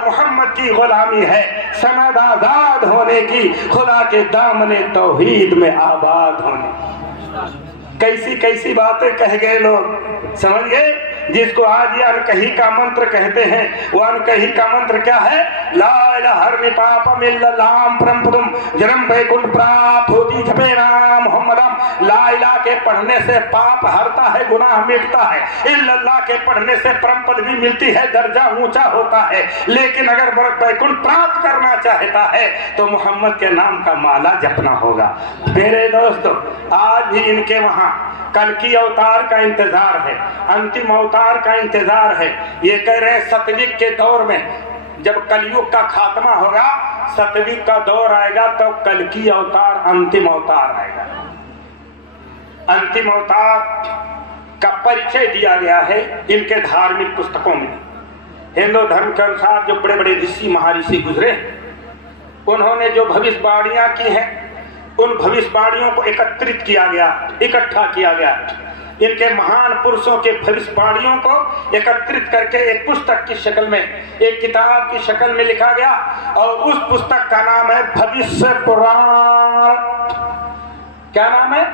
और मोहम्मद की गुलामी है समद आजाद होने की, खुदा के दामने तौहीद में आबाद होने। कैसी कैसी बातें कह गए लोग, समझ गए। जिसको आज ये अनकही का मंत्र कहते हैं, वो अनकही का मंत्र क्या है? ला इलाहा पापम इल्लल्लाह परमपदम जन्म वैकुंठ प्राप्त होती जपे नाम मोहम्मदम। ला इलाहा के पढ़ने से पाप हरता है, गुनाह मिटता है। इल्लल्लाह के पढ़ने से परम पद भी मिलती है, दर्जा ऊंचा होता है। लेकिन अगर वैकुंठ प्राप्त करना चाहता है तो मोहम्मद के नाम का माला जपना होगा। मेरे दोस्तों, आज भी इनके वहां कल की अवतार का इंतजार है, अंतिम अवतार का इंतजार है। ये कह रहे हैं सतयुग के दौर में जब कलयुग का खात्मा होगा, सतयुग का दौर आएगा, तो कल की अवतार अंतिम अवतार आएगा। अंतिम अवतार का परिचय दिया गया है इनके धार्मिक पुस्तकों में। हिंदू धर्म के अनुसार जो बड़े बड़े ऋषि महर्षि गुजरे, उन्होंने जो भविष्यवाणियां की हैं, उन भविष्यवाणियों को एकत्रित किया गया, इकट्ठा किया गया। इनके महान पुरुषों के भविष्यवाणियों को एकत्रित करके एक पुस्तक की शक्ल में, एक किताब की शक्ल में लिखा गया, और उस पुस्तक का नाम है भविष्य पुराण। क्या नाम है?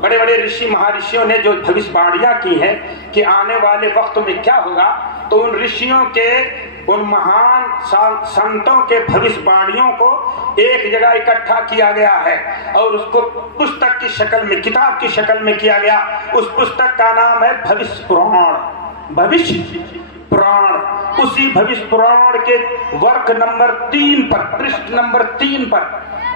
बड़े बड़े ऋषि महर्षियों ने जो भविष्यवाणियां की हैं कि आने वाले वक्त में क्या होगा, तो उन ऋषियों के, उन महान संतों के भविष्यवाणियों को एक जगह इकट्ठा किया गया है और उसको पुस्तक की शक्ल में, किताब की शक्ल में किया गया। उस पुस्तक का नाम है भविष्य पुराण। भविष्य पुराण। उसी भविष्य पुराण के वर्ग नंबर 3 पर, पृष्ठ नंबर 3 पर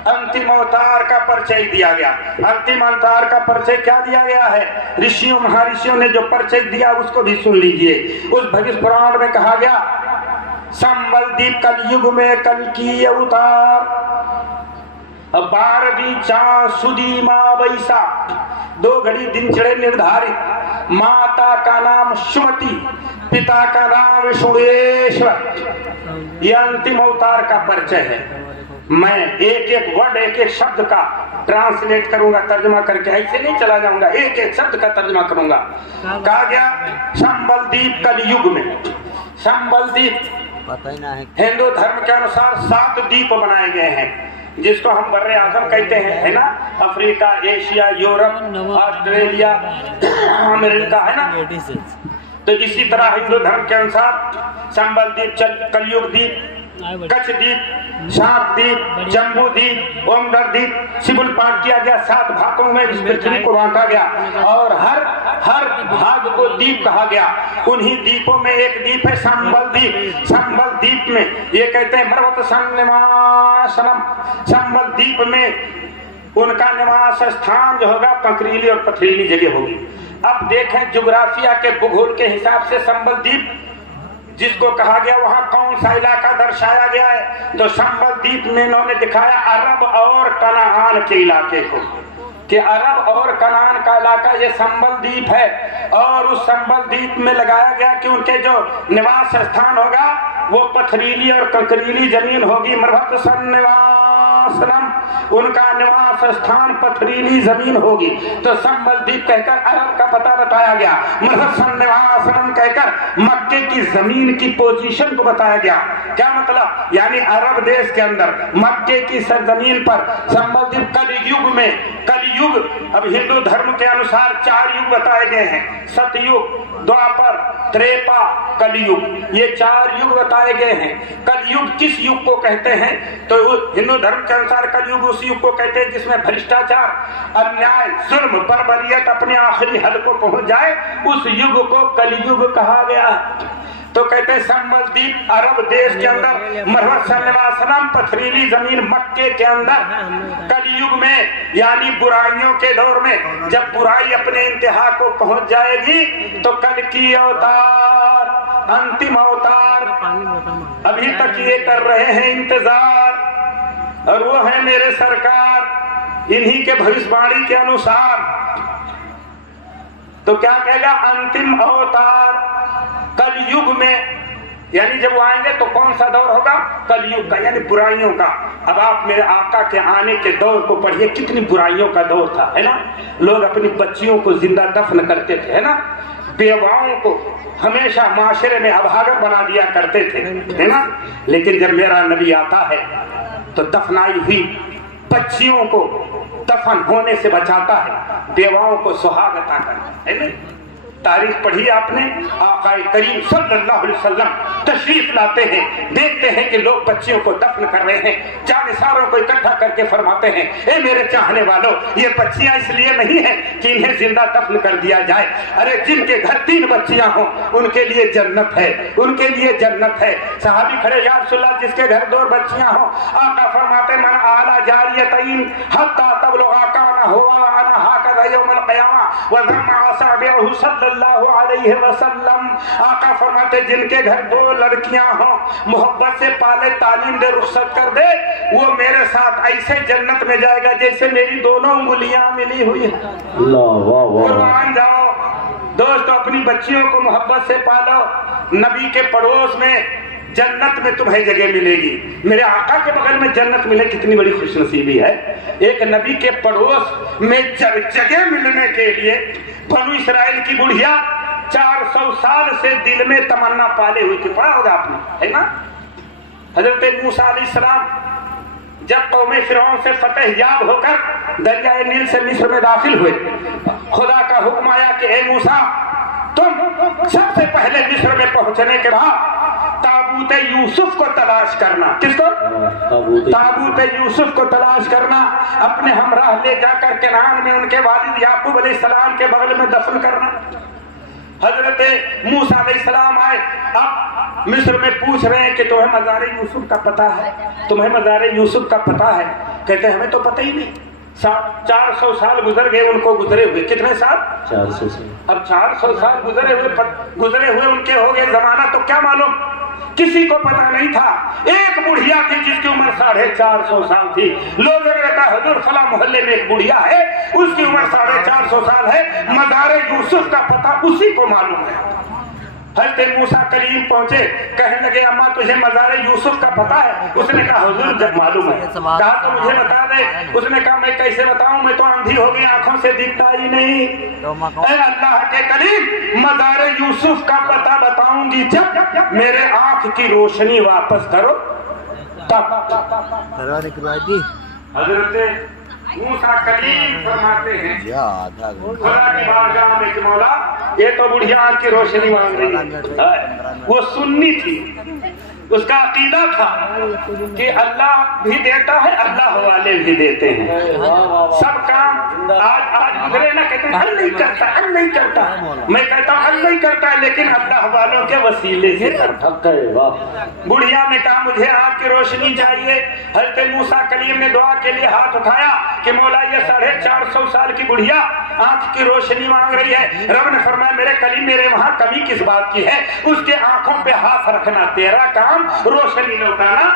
अंतिम अवतार का परिचय दिया गया। अंतिम अवतार का परिचय क्या दिया गया है? ऋषियों महर्षियों ने जो परिचय दिया उसको भी सुन लीजिए। उस भविष्य पुराण में कहा गया, संबलदीप कलयुग में कल की अवतार, 12वीं चांद सुदी माँ बैसा, 2 घड़ी दिन चढ़े निर्धारित। माता का नाम सुमति, पिता का नाम विष्णुएश्वर। यह अंतिम अवतार का परिचय है। मैं एक एक वर्ड, एक एक शब्द का ट्रांसलेट करूंगा, तर्जमा करके, ऐसे नहीं चला जाऊंगा, एक एक शब्द का तर्जमा करूंगा। कहा गया संबलदीप कलयुग में। संबलदीप हिंदू धर्म के अनुसार 7 द्वीप बनाए गए हैं, जिसको हम बर्रे आजम कहते हैं, है ना। Africa, Asia, Europe, Australia, America, है ना। तो इसी तरह हिंदू धर्म के अनुसार संबलदीप, कलयुग द्वीप, कच्छ द्वीप, शांत द्वीप, जम्बू द्वीप, ओमदर द्वीप, सिबुल पाठ किया गया। 7 भागों में इस पृथ्वी को बांटा गया और हर भाग को द्वीप कहा गया। उन्हीं द्वीपों में एक द्वीप है संबल द्वीप। संबल द्वीप में ये कहते हैं मर्वत संनिवासनम। संबल द्वीप में उनका निवास स्थान जो होगा पथरीली और पथरीली जगह होगी। अब देखें जुग्राफिया के भूगोल के हिसाब से संबल द्वीप जिसको कहा गया, वहां कौन सा इलाका दर्शाया गया है? तो संबल द्वीप में इन्होंने दिखाया अरब और कनान के इलाके को, कि अरब और कनान का इलाका ये संबल द्वीप है। और उस संबल द्वीप में लगाया गया कि उनके जो निवास स्थान होगा वो पथरीली और कंकरीली जमीन होगी। मर्वत सन्निवासनम, उनका निवास स्थान पथरीली जमीन होगी। तो संबल द्वीप कहकर अरब का पता बताया गया। मर्वत सन्निवासनम कहकर मक्के की जमीन की पोजीशन को बताया गया। क्या मतलब? यानी अरब देश के अंदर मक्के की सरजमीन पर संबल द्वीप कलयुग में, कलयुग अब हिंदू धर्म के अनुसार 4 युग बताए गए हैं, सतयुग, द्वापर, त्रेपा, कलयुग। ये 4 युग बताए गए हैं। कलयुग किस युग को कहते हैं? तो हिंदू धर्म के अनुसार कलयुग उस युग को कहते हैं जिसमें भ्रष्टाचार, अन्याय, जुल्म, बर्बरियत अपने आखिरी हद को पहुंच जाए, उस युग को कलयुग कहा गया। तो कहते हैं संबल द्वीप अरब देश के अंदर, मर्वत सन्निवासनम पथरीली जमीन मक्के के अंदर, कलयुग में यानी बुराइयों के दौर में, जब बुराई अपने इंतहा को पहुंच जाएगी तो कल की अवतार, अंतिम अवतार। अभी तक ये कर रहे हैं इंतजार, और वो है मेरे सरकार। इन्हीं के भविष्यवाणी के अनुसार तो क्या कहेगा? अंतिम अवतार कलयुग में, यानी जब वो आएंगे तो कौन सा दौर होगा? कलयुग का, यानी बुराइयों का। अब आप मेरे आका के आने के दौर को पढ़िए, कितनी बुराइयों का दौर था, है ना। लोग अपनी बच्चियों को जिंदा दफन करते थे, है ना। बेवाओं को हमेशा माशरे में अभागा बना दिया करते थे, है ना। लेकिन जब मेरा नबी आता है तो दफनाई हुई बच्चियों को दफन होने से बचाता है, बेवाओं को सुहाग अता करता है ना। तारीख पढ़ी आपने, आकाए करीम सल्लल्लाहु अलैहि वसल्लम तशरीफ लाते हैं, देखते हैं कि लोग बच्चियों को दफन कर रहे हैं, जानिसारों को इकट्ठा करके फरमाते हैं, ए मेरे चाहने वालों, ये बच्चियां इसलिए नहीं है कि इन्हें जिंदा दफन कर दिया जाए, अरे जिनके घर 3 बच्चियां हों उनके लिए जन्नत है, उनके लिए जन्नत है। सहाबी खड़े, या रसूलल्लाह जिसके घर 2 बच्चियां हों, आका फरमाते मन आला जारियतैन हत्ता तबलुगा काना हुआ अना हाकदा यौमल क़यामा व दम्मा असाबिहु सल्लल्लाहु अलैहि वसल्लम। आका फरमाते जिनके घर 2 लड़कियां हों, मोहब्बत से पाले, तालीम दे, रुखसत कर दे, वो मेरे साथ ऐसे जन्नत में जाएगा जैसे मेरी दोनों उंगलियां मिली हुई हैं। कुर्बान जाओ दोस्तों, अपनी बच्चियों को मोहब्बत से पालो, नबी के पड़ोस में जन्नत में तुम्हें जगह मिलेगी। मेरे आका के बगल में जन्नत मिले, कितनी बड़ी खुशनसीबी है। एक नबी के पड़ोस में जगह मिलने के लिए बनु इस्राइल की बुढ़िया 400 साल से दिल में तमन्ना पाले हुई थी। पढ़ा होगा आपने, है ना। हजरत मूसा अलैहिस्सलाम जब कौमे फिरौन से फतेह याब होकर दरियाए नील से मिस्र में दाखिल हुए, खुदा का हुक्म आया कि ए मूसा, तुम सबसे पहले मिस्र में पहुंचने के बाद ताबूत यूसुफ को तलाश करना। किसको? ताबूत यूसुफ को तलाश करना, अपने हमराह ले जाकर केनान में उनके वालिद याकूब अलैहिस्सलाम के बगल में दफन करना। हजरत मूसा अलैहिस्सलाम आए, अब मिस्र में पूछ रहे हैं कि तुम्हें मज़ार यूसुफ का पता है, तुम्हें मज़ार यूसुफ का पता है? कहते हैं हमें तो पता ही नहीं। 400 साल गुजर गए उनको गुजरे हुए। कितने साल? 400 साल। अब 400 साल गुजरे हुए उनके हो गए, जमाना तो क्या मालूम, किसी को पता नहीं था। एक बुढ़िया थी जिसकी उम्र 450 साल थी। लोग कहता है हुजूर फला मोहल्ले में एक बुढ़िया है, उसकी उम्र 450 साल है, मज़ार यूसुफ का पता उसी को मालूम है। हज़रत मूसा कलीम पहुंचे, कहने लगे अम्मा तुझे मज़ार यूसुफ का पता है? उसने कहा हुजूर जब मालूम है। कहा तो मुझे बता दे। उसने कहा मैं कैसे बताऊं, मैं तो अंधी हो गई, आंखों से दिखता ही नहीं। ऐ अल्लाह के करीम, मज़ार यूसुफ का पता बताऊंगी जब मेरे आंख की रोशनी वापस करो तब। हजरत मूसा कलीम फरमाते हैं खुदा की बारगाह में कि मौला ये तो बुढ़िया की रोशनी मांग रही है। वो सुन्नी थी, उसका अकीदा था कि अल्लाह भी देता है, अल्लाह वाले भी देते हैं। सब काम आज गुजरे ना, कहते हैं अल्लाह नहीं करता, अल्लाह नहीं करता। मैं कहता हूँ अल्लाह नहीं करता, लेकिन अल्लाह वालों के वसीले से करता। बुढ़िया ने कहा मुझे आँख की रोशनी चाहिए। हज़रत मूसा कलीम ने दुआ के लिए हाथ उठाया कि मौला ये 450 साल की बुढ़िया आँख की रोशनी मांग रही है। रब ने फरमाया मेरे कलीम, मेरे वहाँ कमी किस बात की है? उसके आंखों पे हाथ रखना तेरा काम, रोशनी लौटाना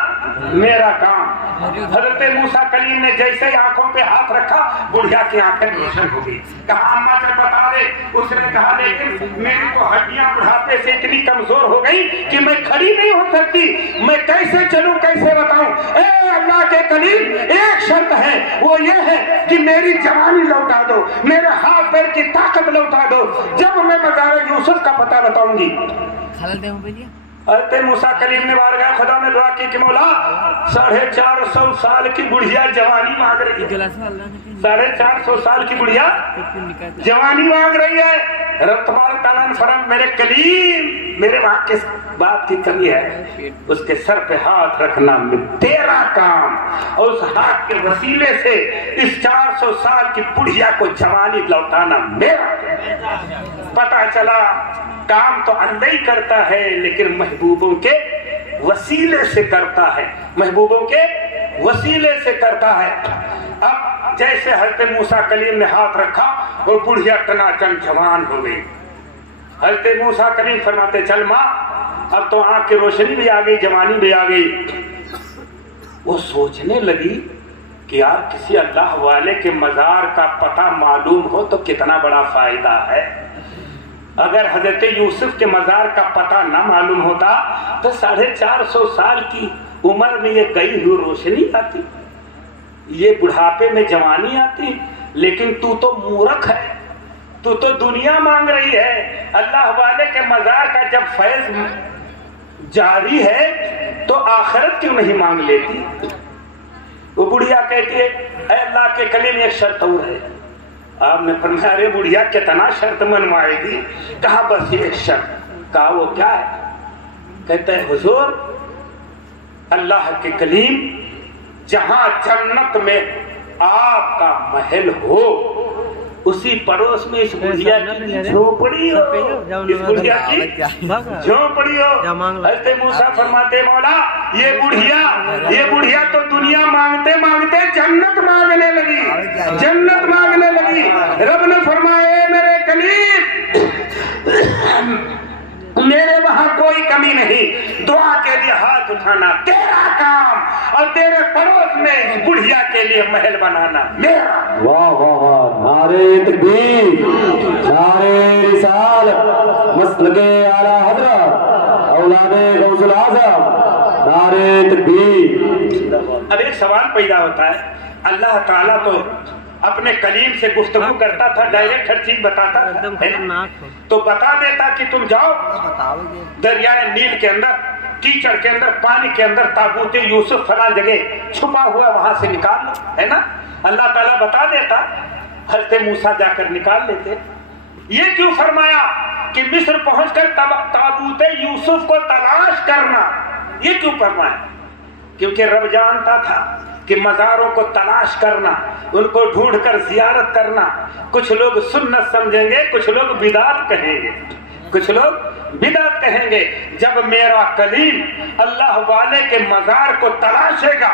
मेरा काम। हजरत मूसा कलीम ने जैसे ही आंखों पे हाथ रखा, बुढ़िया की आंखें रोशन हो गई। कहा अम्मा से बता दे। उसने कहा लेकिन मेरी तो हड्डियां बुढ़ापे से इतनी कमजोर हो गई कि मैं खड़ी नहीं हो सकती, मैं कैसे चलूं, कैसे बताऊं? ए अल्लाह के कलीम, एक शर्त है, वो ये है कि मेरी जवानी लौटा दो, मेरे हाथ पैर की ताकत लौटा दो, जब मैं मज़ार यूसुफ का पता बताऊंगी। हज़रत मूसा कलीम ने बारगाह खुदा में दुआ की कि मौला 450 साल की बुढ़िया जवानी मांग रही है। 450 साल की बुढ़िया जवानी मांग रही है। रब तबारक तआला ने फरमाया मेरे कलीम, मेरे वहां किस बात की कमी है? उसके सर पे हाथ रखना तेरा काम, और उस हाथ के वसीले से इस 400 साल की बुढ़िया को जवानी लौटाना मेरा। पता चला काम तो अल्लाह ही करता है, लेकिन महबूबों के वसीले से करता है, महबूबों के वसीले से करता है। अब जैसे हज़रत मूसा कलीम ने हाथ रखा और बुढ़िया टनाटन जवान हो गई। हज़रत मूसा कलीम फरमाते चल माँ, अब तो आँख की रोशनी भी आ गई, जवानी भी आ गई। वो सोचने लगी कि यार किसी अल्लाह वाले के मज़ार का पता मालूम हो तो कितना बड़ा फायदा है। अगर हजरत यूसुफ के मज़ार का पता ना मालूम होता तो 450 साल की उम्र में ये गई हुई रोशनी आती, ये बुढ़ापे में जवानी आती। लेकिन तू तो मूर्ख है, تو دنیا مانگ رہی ہے، اللہ والے کے مزار کا جب فیض جاری ہے تو آخرت کیوں نہیں مانگ لیتی؟ وہ بڑھیا کہتی ہے اے اللہ کے کلیم ایک شرط اور ہے۔ آپ نے فرمایا ارے بڑھیا کتنا شرط منوائے گی؟ کہا بس ایک شرط۔ کہا وہ کیا ہے؟ کہتے ہیں حضور اللہ کے کلیم جہاں جنت میں آپ کا محل ہو اسی پڑوس میں اس بڑھیا کی جھوپڑی ہو، اس بڑھیا کی جھوپڑی ہو۔ حضرت موسیٰ فرماتے مولا یہ بڑھیا تو دنیا مانگتے مانگتے جنت مانگنے لگی، جنت مانگنے لگی۔ رب نے فرمایا اے میرے کلیم میرے وہاں کوئی کمی نہیں، دعا کے لیے ہاتھ اٹھانا تیرا کام اور تیرے پڑوس میں بڑھیا کے لیے محل بنانا میرا۔ واہ واہ واہ، نعرے تکبیر، نعرے رسالت، مسلک اعلیٰ حضرت اولاد غوث الاعظم، نعرے تکبیر۔ اب ایک سوال پیدا ہوتا ہے، اللہ تعالیٰ تو اپنے کلیم سے گفتگو کرتا تھا، ڈائریکٹ ہر چیز بتاتا تھا، تو بتا دیتا کہ تم جاؤ دریائے نیل کے اندر، کیچڑ کے اندر، پانی کے اندر تابوت یوسف فلاں جگہ چھپا ہوا وہاں سے نکال لو، ہے نا؟ اللہ تعالیٰ بتا دیتا، حضرت موسیٰ جا کر نکال لیتے۔ یہ کیوں فرمایا کہ مصر پہنچ کر تابوت یوسف کو تلاش کرنا؟ یہ کیوں فرمایا؟ کیونکہ رب جانتا تھا کہ مزاروں کو تلاش کرنا، ان کو ڈھونڈ کر زیارت کرنا، کچھ لوگ سنت سمجھیں گے، کچھ لوگ بدعت کہیں گے، کچھ لوگ بدعت کہیں گے۔ جب میرا کلیم اللہ والے کے مزار کو تلاشے گا،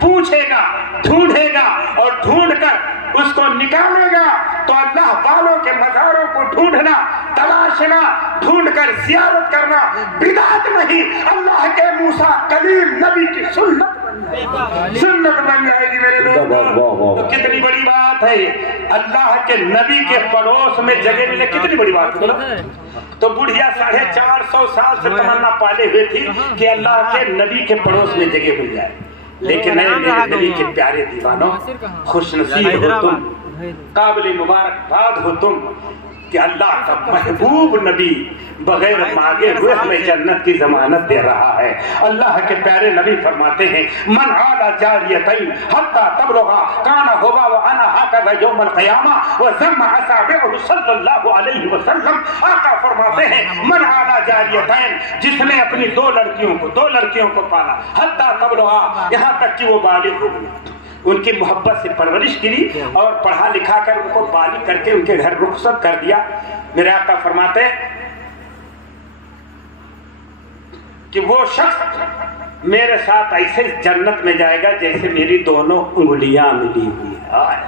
پوچھے گا، ڈھونڈے گا اور ڈھونڈ کر اس کو نکالے گا تو اللہ والوں کے مزاروں کو ڈھونڈنا، تلاشنا، ڈھونڈ کر زیارت کرنا بدعت نہیں، اللہ کے موسیٰ کلیم نبی کی سنت بن جائے گی میرے دوستو۔ تو کتنی بڑی بات ہے، اللہ کے نبی کے پڑوس میں جگہ ملے، کتنی بڑی بات ہے۔ تو بڑھیا 450 سال سے تمنا پالے ہوئے تھی کہ اللہ کے نبی کے پڑوس میں جگہ مل جائے، لیکن اے میرے نبی کے پیارے دیوانوں، خوش نصیب ہو تم، قابل مبارکباد ہو تم کہ اللہ کا محبوب نبی بغیر مانگے ہوئے ہمیں جنت کی ضمانت دے رہا ہے۔ اللہ کے پیارے نبی فرماتے ہیں من عالی جاریتین حتی تبلغا کان ہوا وانا ہکذا یوم القیامہ وضم اصابعہ صلی اللہ علیہ وسلم۔ آقا فرماتے ہیں من عالی جاریتین، جس نے اپنی دو لڑکیوں کو پالا، حتی تبلغا، یہاں تک کہ وہ بالغ ہو گئی، ان کی محبت سے پرورش کی اور پڑھا لکھا کر ان کو بالغ کر کے ان کے گھر رخصت کر دیا۔ میرے آقا فرماتے ہیں کہ وہ شخص میرے ساتھ ایسے جنت میں جائے گا جیسے میری دونوں انگلیاں ملی ہوئی ہیں۔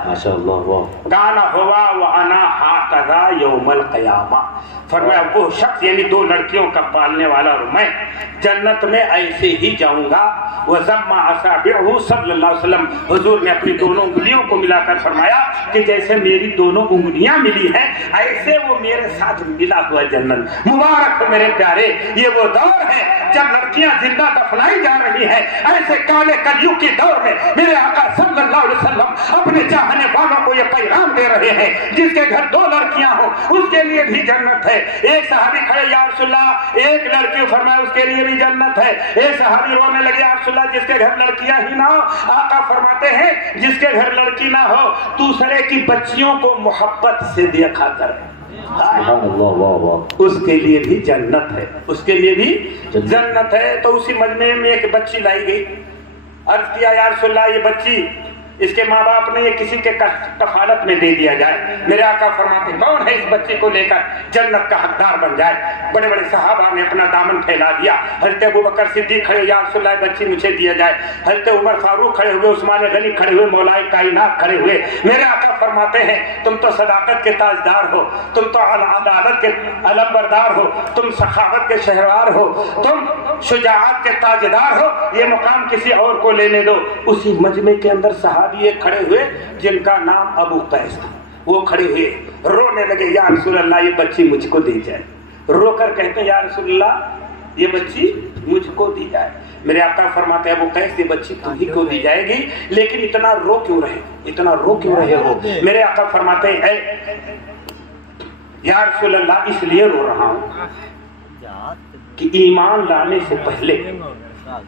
ماشاءاللہ۔ کانا ہوا وانا ہاکذا یوم القیامہ، فرمایا وہ شخص یعنی دو لڑکیوں کا پالنے والا اور میں جنت میں ایسے ہی جاؤں گا۔ وَزَمَّ أَصَابِعُهُ صلی اللہ علیہ وسلم، حضور نے اپنی دونوں انگلیوں کو ملا کر فرمایا کہ جیسے میری دونوں انگلیاں ملی ہیں ایسے وہ میرے ساتھ ملا ہوا جنت۔ مبارک ہو میرے پیارے، یہ وہ دور ہے جب لڑکیاں زندہ دفنائی جا رہی ہیں۔ ایسے کالے کلیوں کے دور میں میرے آقا صلی اللہ علیہ وسلم اپنے چاہنے والوں کو یہ پیغام دے رہے ہیں جس کے گھر دو لڑکیاں ہوں اس کے لیے بھی جنت ہے۔ ایک صحابی کھڑے یا رسول اللہ ایک لڑکی، فرمایا اس کے لیے بھی جنت ہے۔ ایک صحابی رونے لگے یا رسول اللہ جس کے گھر لڑکیاں ہی نہ ہو، آقا فرماتے ہیں جس کے گھر لڑکی نہ ہو دوسرے کی بچیوں کو محبت سے دیکھا کرے، اس کے لیے بھی جنت ہے، اس کے لیے بھی جنت ہے۔ تو اسی مجمع میں ایک بچی لائی گئی، عرض کیا یا رسول اللہ یہ بچی اس کے ماں باپ نے یہ کسی کے کفالت میں دے دیا جائے۔ میرے آقا فرماتے کون ہے اس بچے کو لے کر جنت کا حقدار بن جائے؟ بڑے بڑے صحابہ نے اپنا دامن پھیلا دیا۔ حضرت ابوبکر صدیق کھڑے یا رسول اللہ بچی مجھے دیا جائے، حضرت عمر فاروق کھڑے ہوئے، عثمان غنی کھڑے ہوئے، مولائے کائنات کھڑے ہوئے۔ میرے آقا فرماتے ہیں تم تو صداقت کے تاجدار ہو، تم تو عدالت کے علم بردار ہو، تم سخاوت کے شہریار ہو، تم شجاعت کے تاجدار ہو، یہ مقام کسی اور کو لینے دو۔ اسی مجمع کے اندر صحابہ یہ کھڑے ہوئے جن کا نام ابو قیس تھا، وہ کھڑے ہوئے رونے لگے یا رسول اللہ یہ بچی مجھ کو دی جائے۔ رو کر کہتے ہیں یا رسول اللہ یہ بچی مجھ کو دی جائے۔ میرے آقا فرماتے ہیں ابو قیس یہ بچی تمہیں کو دی جائے گی، لیکن اتنا رو کیوں رہے، اتنا رو کیوں رہے ہو؟ میرے آقا فرماتے ہیں या रसूल अल्लाह इसलिए रो रहा हूँ कि ईमान लाने से पहले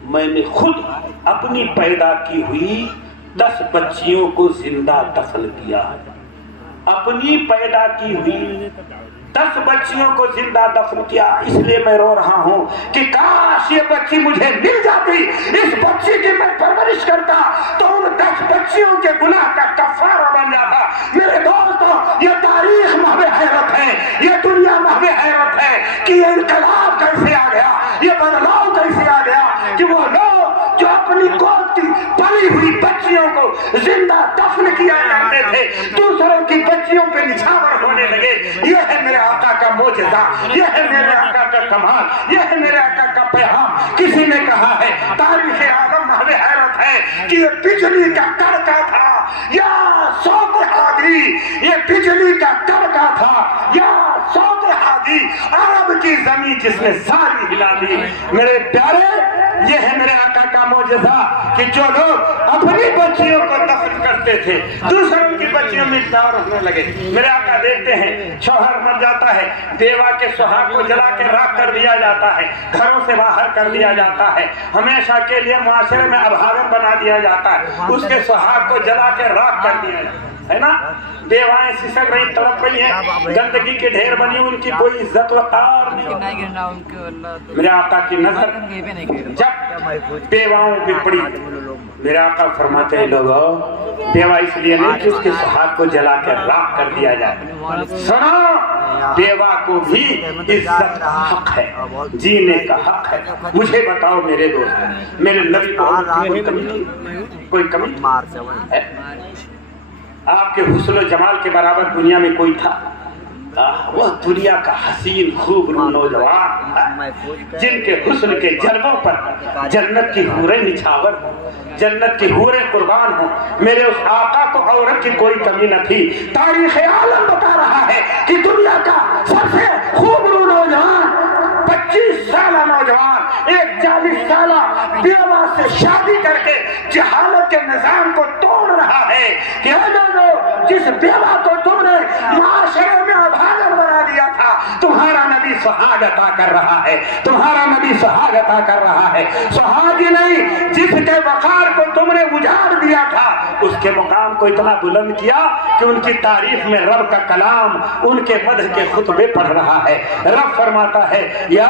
मैंने खुद अपनी पैदा की हुई 10 बच्चियों को जिंदा दफन किया। अपनी पैदा की हुई 10 बच्चियों को जिंदा दफन किया। इसलिए मैं रो रहा हूँ कि काश ये बच्ची मुझे मिल जाती, इस बच्ची की मैं परवरिश करता तो उन 10 बच्चियों के गुनाह का कफारा बन जाता। मेरे दोस्तों, ये तारीख महवे हैरत है, ये दुनिया महवे हैरत है कि ये इनकलाब कैसे आ गया, ये बदलाव कैसे आ गया कि वो लोग जो अपनी गोद की पली हुई बच्चियों को जिंदा दफन किया करते थे, दूसरों की बच्चियों पे निछावर होने लगे। ये है मेरे आका का मोजज़ा, ये है मेरे आका का कमाल, ये है मेरे आका का पैगाम। किसी ने कहा है तारीख़ आलम महवे हैरत है कि ये बिजली का कड़का था या सौते हादी, ये बिजली का कड़का था या सौते हादी, अरब की जमीन जिसने सारी हिला दी। मेरे प्यारे, ये है मेरे आका का मोजज़ा कि जो लोग अपनी बच्चियों को दफन करते थे, दूसरों की बच्चियों में निछावर होने लगे। मेरे आका देखते हैं शौहर मर जाता है, बेवा के सुहाग को जला के राख कर दिया जाता है, घरों से बाहर कर दिया जाता है, हमेशा के लिए मुआशरे में अभागन बना दिया जाता है, उसके सुहाग को जला के राख कर दिया जाता है ना। बेवाएं सिसक रही, तड़प रही हैं, गंदगी के ढेर बनी, उनकी कोई इज्जत वकार नहीं। मेरे आका की नजर जब बेवाओं पे पड़ी, मेरे आका फरमाते हैं लोगों, बेवा इसलिए नहीं कि उसके सुहाग को जला कर राख कर दिया जाए। सुनो, बेवा को भी इज्जत का हक है, जीने का हक है। मुझे बताओ मेरे दोस्त, मेरे नबी को कोई कमी है? आपके हुस्न जमाल के बराबर दुनिया में कोई था? वह दुनिया का हसीन खूबरू नौजवान जिनके हुस्न के जलवों पर जन्नत की हूरें निछावर, जन्नत की हूरें कुर्बान हो। मेरे उस आका को औरत की कोई कमी न थी। तारीख़ आलम बता रहा है कि दुनिया का सबसे खूबरू नौजवान 25 साल नौजवान एक 40 साल बेवा से शादी करके जहालत के निजाम को तोड़ रहा है कि जिस बेवा को तुमने माशरे में अभागन बना दिया था, तुम्हारा नबी सुहाग अता कर रहा है, तुम्हारा नबी सुहाग अता कर रहा है। सुहाग ही नहीं, जिसके वकार को तुमने उजाड़ दिया था, उसके मुकाम को इतना बुलंद किया कि उनकी तारीफ में रब का कलाम, उनके मदह के खुतबे पढ़ रहा है। रब फरमाता है या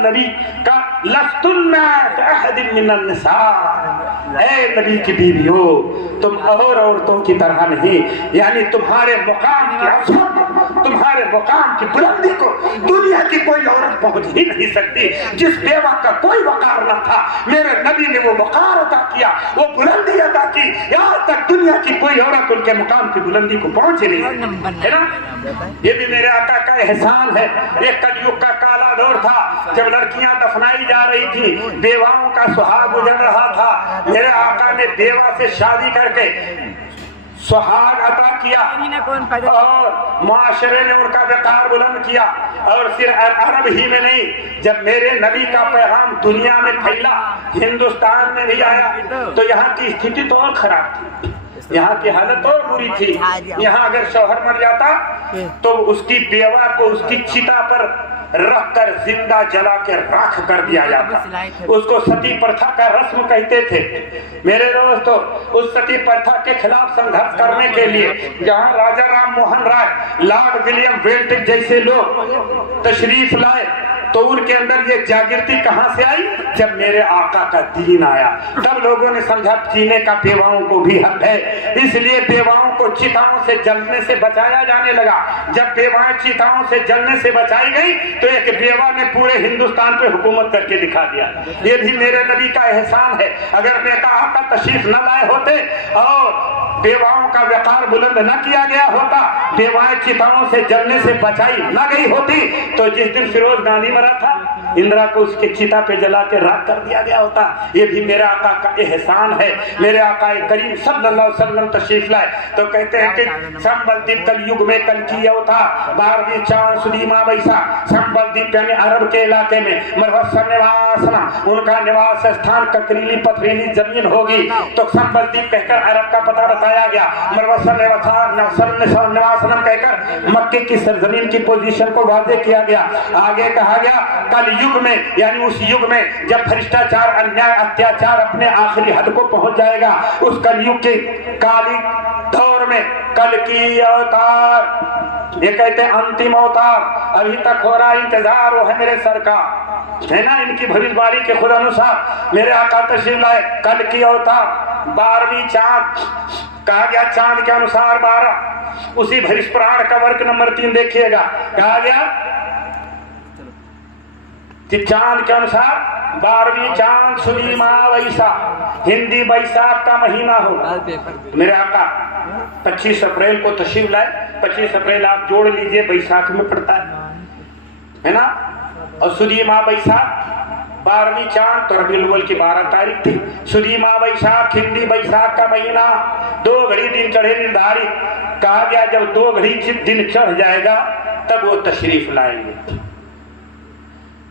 नबी का लस्तुन्ना अहदिन मिनन निसा, ऐ नबी की बीवियों, तुम और औरतों की तरह नहीं, यानी तुम्हारे मुकाम की अज़मत, तुम्हारे मुकाम की बुलंदी को दुनिया की कोई औरत पहुंच ही नहीं सकती। जिस बेवा का कोई वकार न था, मेरे नबी ने वो वकार अता किया, वो बुलंदी अता की, यहाँ तक दुनिया की कोई औरत उनके मुकाम की बुलंदी को पहुंच ही नहीं, है ना। ये भी मेरे आका का एहसान है। एक कलयुग का काला दौर था जब लड़कियां दफनाई जा रही थी, बेवाओं का सुहाग उजड़ रहा था। मेरे आका ने बेवा से शादी करके सुहाग अता किया और माशरे ने उनका वकार बुलंद किया। और सिर्फ अरब ही में नहीं, जब मेरे नबी का पैगाम दुनिया में फैला, हिंदुस्तान में भी आया, तो यहाँ की स्थिति तो और खराब थी, यहाँ की हालत और बुरी थी। यहाँ अगर शौहर मर जाता तो उसकी बेवा को उसकी चिता पर रख कर जिंदा जला के राख कर दिया जाता। उसको सती प्रथा का रस्म कहते थे। मेरे दोस्तों, उस सती प्रथा के खिलाफ संघर्ष करने के लिए जहाँ राजा Ram Mohan Roy, Lord William Baltic जैसे लोग तशरीफ लाए, तो उनके अंदर ये जागृति कहाँ से आई? जब मेरे आका का दीन आया, तब लोगों ने समझा जीने का बेवाओं को भी हक है, इसलिए बेवाओं को चिताओं से जलने से बचाया जाने लगा। जब बेवाएं चिताओं से जलने से बचाई गई तो एक बेवा ने पूरे हिंदुस्तान पे हुकूमत करके दिखा दिया। ये भी मेरे नबी का एहसान है। अगर मेरे आका तशरीफ न लाए होते और बेवाओं का वकार बुलंद न किया गया होता, बेवाएं चिताओं से जलने से बचाई न गई होती, तो जिस दिन फिरोज गांधी मरा था, इंदिरा को उसके चिता पे जला के राख कर दिया गया होता। ये भी मेरे आका का एहसान है। मेरे आका करीम सल्लल्लाहु अलैहि वसल्लम तशरीफ लाए तो कहते हैं कि संबलदीप कल युग में कल की अवतार 12वीं चांद सुदीमा बैसा। संबलदीप यानी अरब के इलाके में मरवसन निवासना, उनका निवास स्थान ककरीली पथरीली जमीन होगी। तो संबलदीप कहकर अरब का पता बताया गया। मरवसन निवासनम कहकर मक्के की सरजमीन की पोजीशन को वाज़ेह किया गया। आगे कहा गया कल युग में यानी उस युग में जब भ्रष्टाचार अन्याय अत्याचार अपने आखिरी हद को पहुंच जाएगा, उस कल युग के काली दौर में कल की अवतार, ये कहते हैं अंतिम अवतार, अभी तक हो रहा इंतजार, वो है मेरे सरकार है ना। इनकी भविष्यवाणी के खुद अनुसार मेरे आका तशरीफ लाए कल की अवतार 12वीं चांद कहा गया। चांद के अनुसार 12, उसी भविष्य पुराण का वर्ग नंबर 3 देखिएगा। कहा गया कि चांद के अनुसार 12वीं चांद सुदीमा वैसाख, हिंदी बैसाख का महीना होगा। मेरे आका 25 अप्रैल को तशरीफ लाए। 25 अप्रैल आप जोड़ लीजिए बैसाख में पड़ता है ना। और सुदीमा बैसाख 12वीं चांद तो रबीउल अव्वल की 12 तारीख थी। सुदीमा बैसाख हिंदी बैसाख का महीना, 2 घड़ी दिन चढ़े निर्धारित। कहा गया जब 2 घड़ी दिन चढ़ जाएगा तब वो तशरीफ लाएंगे।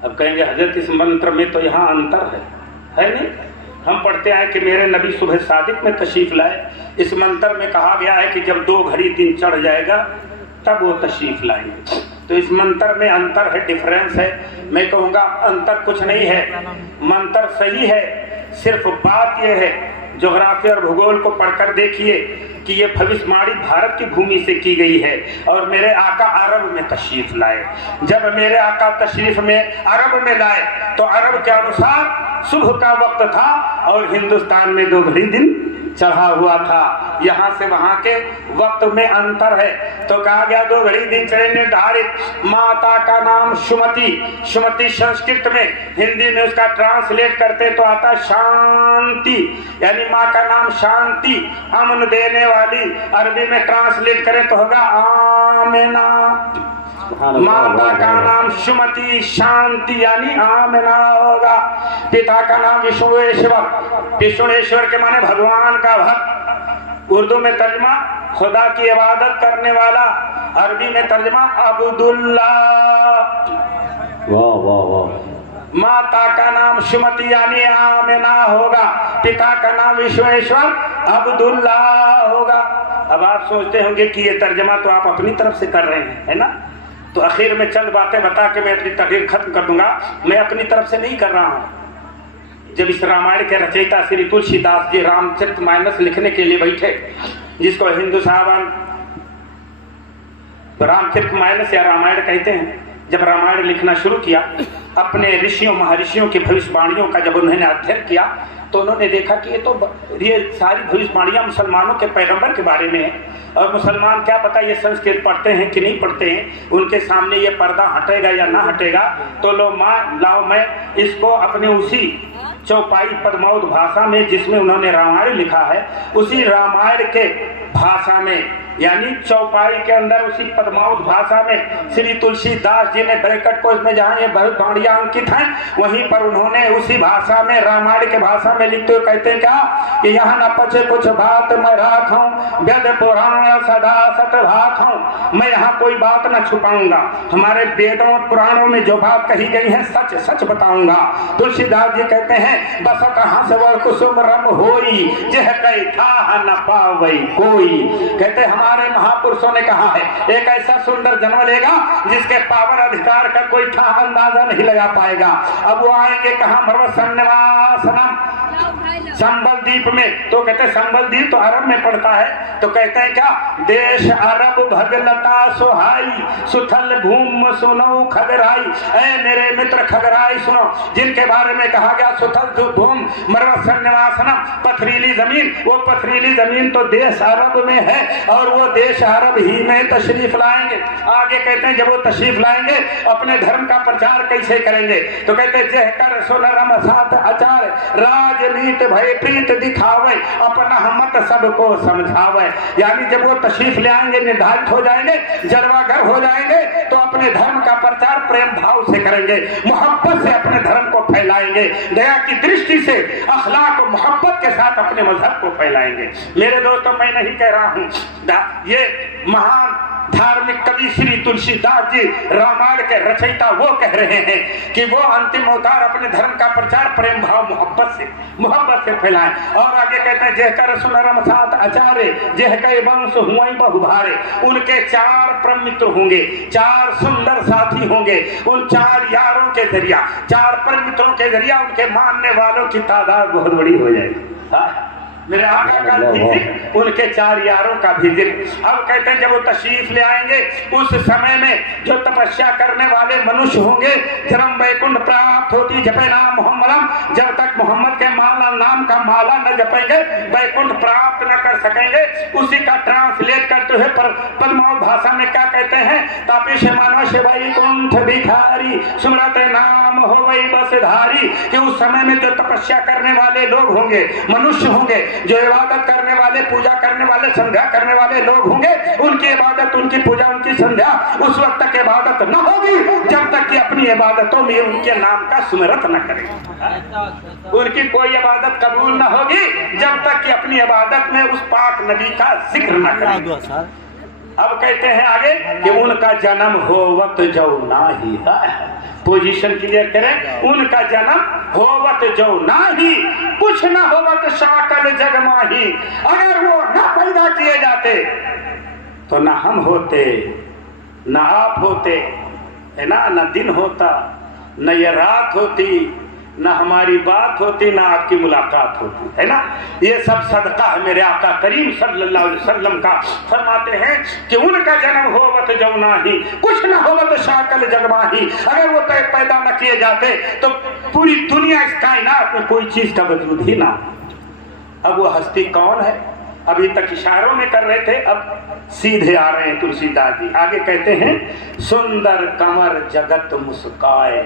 अब कहेंगे हजरत इस मंत्र में तो यहाँ अंतर है नहीं। हम पढ़ते हैं कि मेरे नबी सुबह सादिक में तशरीफ लाए। इस मंत्र में कहा गया है कि जब 2 घड़ी दिन चढ़ जाएगा तब वो तशरीफ लाएंगे। तो इस मंत्र में अंतर है, डिफरेंस है। मैं कहूँगा अंतर कुछ नहीं है, मंत्र सही है। सिर्फ बात यह है, ज्योग्राफी और भूगोल को पढ़कर देखिए कि ये भविष्यवाणी भारत की भूमि से की गई है और मेरे आका अरब में तशरीफ लाए। जब मेरे आका तशरीफ में अरब में लाए तो अरब के अनुसार सुबह का वक्त था और हिंदुस्तान में 2 घड़ी दिन चढ़ा हुआ था। यहाँ से वहाँ के वक्त में अंतर है। तो कहा गया 2 घड़ी दिन चढ़े निर्धारित। माता का नाम सुमति। सुमति संस्कृत में, हिंदी में उसका ट्रांसलेट करते तो आता शांति, यानी माँ का नाम शांति, अमन देने वाली। अरबी में ट्रांसलेट करें तो होगा आमिना। माता का नाम सुमति शांति यानी आमिना होगा। पिता का नाम विष्णुएश्वर। विष्णुएश्वर के माने भगवान का भक्त। उर्दू में तर्जमा खुदा की इबादत करने वाला। अरबी में तर्जमा अब्दुल्ला। वाह वाह वाह। माता का नाम सुमति यानी आमिना होगा। पिता का नाम विश्वेश्वर अब्दुल्ला होगा। अब आप सोचते होंगे कि ये तर्जमा तो आप अपनी तरफ से कर रहे हैं, है ना। तो आखिर में चंद बातें बता के मैं अपनी तकरीर खत्म कर दूंगा। मैं अपनी तरफ से नहीं कर रहा हूँ। जब इस रामायण के रचयिता श्री तुलसीदास जी रामचरितमानस लिखने के लिए बैठे, जिसको हिंदू साहबान रामचरितमानस या रामायण कहते हैं, जब रामायण लिखना शुरू किया, अपने ऋषियों महर्षियों की भविष्यवाणियों का जब उन्होंने अध्ययन किया तो उन्होंने देखा कि ये सारी भविष्यवाणियां मुसलमानों के पैगंबर के बारे में है। और मुसलमान क्या पता ये संस्कृत पढ़ते हैं कि नहीं पढ़ते हैं, उनके सामने ये पर्दा हटेगा या ना हटेगा। तो लाओ मैं इसको अपने उसी चौपाई पद्मावत भाषा में जिसमें उन्होंने रामायण लिखा है, उसी रामायण के भाषा में यानी चौपाई के अंदर उसी पद्मावत भाषा में श्री तुलसीदास जी ने ब्रैकेट को इसमें जहाँ ये भविष्यवाणियां अंकित हैं वहीं पर उन्होंने उसी भाषा में रामायण के भाषा में लिखते हुए कहते हैं क्या कि यहाँ न पचे कुछ बात मैं राखूं, वेद पुराण सदा सत भाखूं। मैं यहाँ कोई बात न छुपाऊंगा, हमारे वेदों और पुराणों में जो बात कही गई है सच सच बताऊंगा। तुलसीदास जी कहते हैं बस कहाँ से वो कुसुम रम होई जह कई था न पावई कोई। कहते हमारे महापुरुषों ने कहा है एक ऐसा सुंदर जन्म लेगा जिसके पावर अधिकार का कोई ठा अंदाजा नहीं लगा पाएगा। अब वो आएंगे कहाँ संबल द्वीप में। तो कहते संबल द्वीप तो अरब में पड़ता है। तो कहते हैं क्या देश अरब भगलता सुहाई सुथल भूम सुनो खगराई। ऐ मेरे मित्र खगराई सुनो, जिनके बारे में कहा गया सुथल भूम मरवसन निवासनम पथरीली जमीन। वो पथरीली जमीन तो देश अरब में है और वो देश अरब ही में तशरीफ लाएंगे। आगे कहते हैं जब वो तशरीफ लाएंगे अपने धर्म का प्रचार कैसे करेंगे। तो कहते जह कर सुनरम साथ आचार राजनीति भय भय प्रीत दिखावे, अपना हमत सबको समझावे। यानी जब वो तशरीफ ले आएंगे, निर्धारित हो जाएंगे, जलवागर हो जाएंगे, तो अपने धर्म का प्रचार प्रेम भाव से करेंगे, मोहब्बत से अपने धर्म को फैलाएंगे, दया की दृष्टि से अखलाक और मोहब्बत के साथ अपने मजहब को फैलाएंगे। मेरे दोस्तों, मैं नहीं कह रहा हूँ, ये महान धार्मिक कवि श्री तुलसीदास जी रामायण के रचयिता वो कह रहे हैं कि वो अंतिम अवतार अपने धर्म का प्रचार प्रेम भाव मोहब्बत से फैलाएं। और आगे कहते हैं, जेह कर सुनरम साथ आचार्य, जेह कई वंश हुए बहुभारे। उनके 4 परम मित्र होंगे, 4 सुंदर साथी होंगे। उन 4 यारों के जरिया, 4 परम मित्रों के जरिया उनके मानने वालों की तादाद बहुत बड़ी हो जाएगी। मेरे आका का भी जिक्र, उनके 4 यारों का भी जिक्र। अब कहते हैं, जब वो तशरीफ ले आएंगे, उस समय में जो तपस्या करने वाले मनुष्य होंगे, जन्म वैकुंठ प्राप्त होती जपे नाम मोहम्मद, जब तक मोहम्मद के माला नाम का माला न जपेंगे वैकुंठ प्राप्त न कर सकेंगे। उसी का ट्रांसलेट करते हुए पद्मावत भाषा में क्या कहते हैं, तापी से मानो से वैकुंठ भिखारी, सुमरत नाम हो वही बसधारी। कि उस समय में जो तपस्या करने वाले लोग होंगे, मनुष्य होंगे, जो इबादत करने वाले, पूजा करने वाले, संध्या करने वाले लोग होंगे, उनकी इबादत, उनकी पूजा, उनकी संध्या उस वक्त तक इबादत न होगी जब तक कि अपनी इबादतों में उनके नाम का सुमिरत न करें। उनकी कोई इबादत कबूल न होगी जब तक कि अपनी इबादत में उस पाक नबी का जिक्र न करें। अब कहते हैं आगे कि उनका जन्म होवत जो नाही, पोजीशन क्लियर करें, उनका जन्म होवत जो नाही, कुछ न होवत साकल जग माही। अगर वो न पैदा किए जाते तो न हम होते, न आप होते, है ना, न दिन होता, न ये रात होती, न हमारी बात होती, न आपकी मुलाकात होती, है ना। ये सब सदका है मेरे आका करीम सल्लल्लाहु अलैहि वसल्लम का। फरमाते हैं कि उनका जन्म होवत जो नाही, कुछ न होवत शाकल जगमाही। अगर वो पैदा न किए जाते तो पूरी दुनिया, इस कायनात में कोई चीज का वजूद ही ना। अब वो हस्ती कौन है? अभी तक इशारों में कर रहे थे, अब सीधे आ रहे हैं तुलसीदास जी। आगे कहते हैं, सुंदर कमर जगत मुस्काए,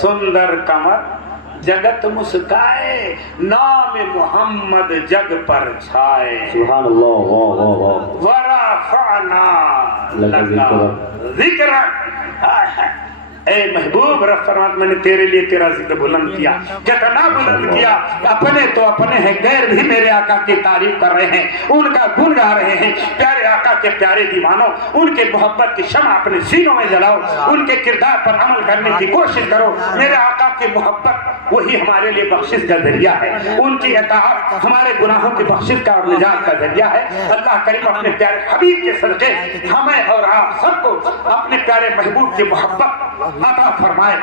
सुंदर कमर जगत मुस्काए, नाम मोहम्मद जग पर छाए। सुभान अल्लाह, वाह वाह वाह। वरफ़अना लका ज़िक्र। ए महबूब, रब फरमात, मैंने तेरे लिए तेरा जिक्र बुलंद किया। कितना बुलंद किया, अपने तो अपने हैं, गैर भी मेरे आका की तारीफ कर रहे हैं, उनका गुण गा रहे हैं। प्यारे आका के प्यारे दीवानों, उनके मोहब्बत की शम्मा अपने सीनों में जलाओ, उनके किरदार पर अमल करने की कोशिश करो। मेरे आका की मोहब्बत वही हमारे लिए बख्शिश का जरिया है, उनकी इताअत हमारे गुनाहों की बख्शिश का और निजात का जरिया है। अल्लाह करीम अपने प्यारे हबीब के सदके हमें और आप सबको अपने प्यारे महबूब की मोहब्बत अता फरमाए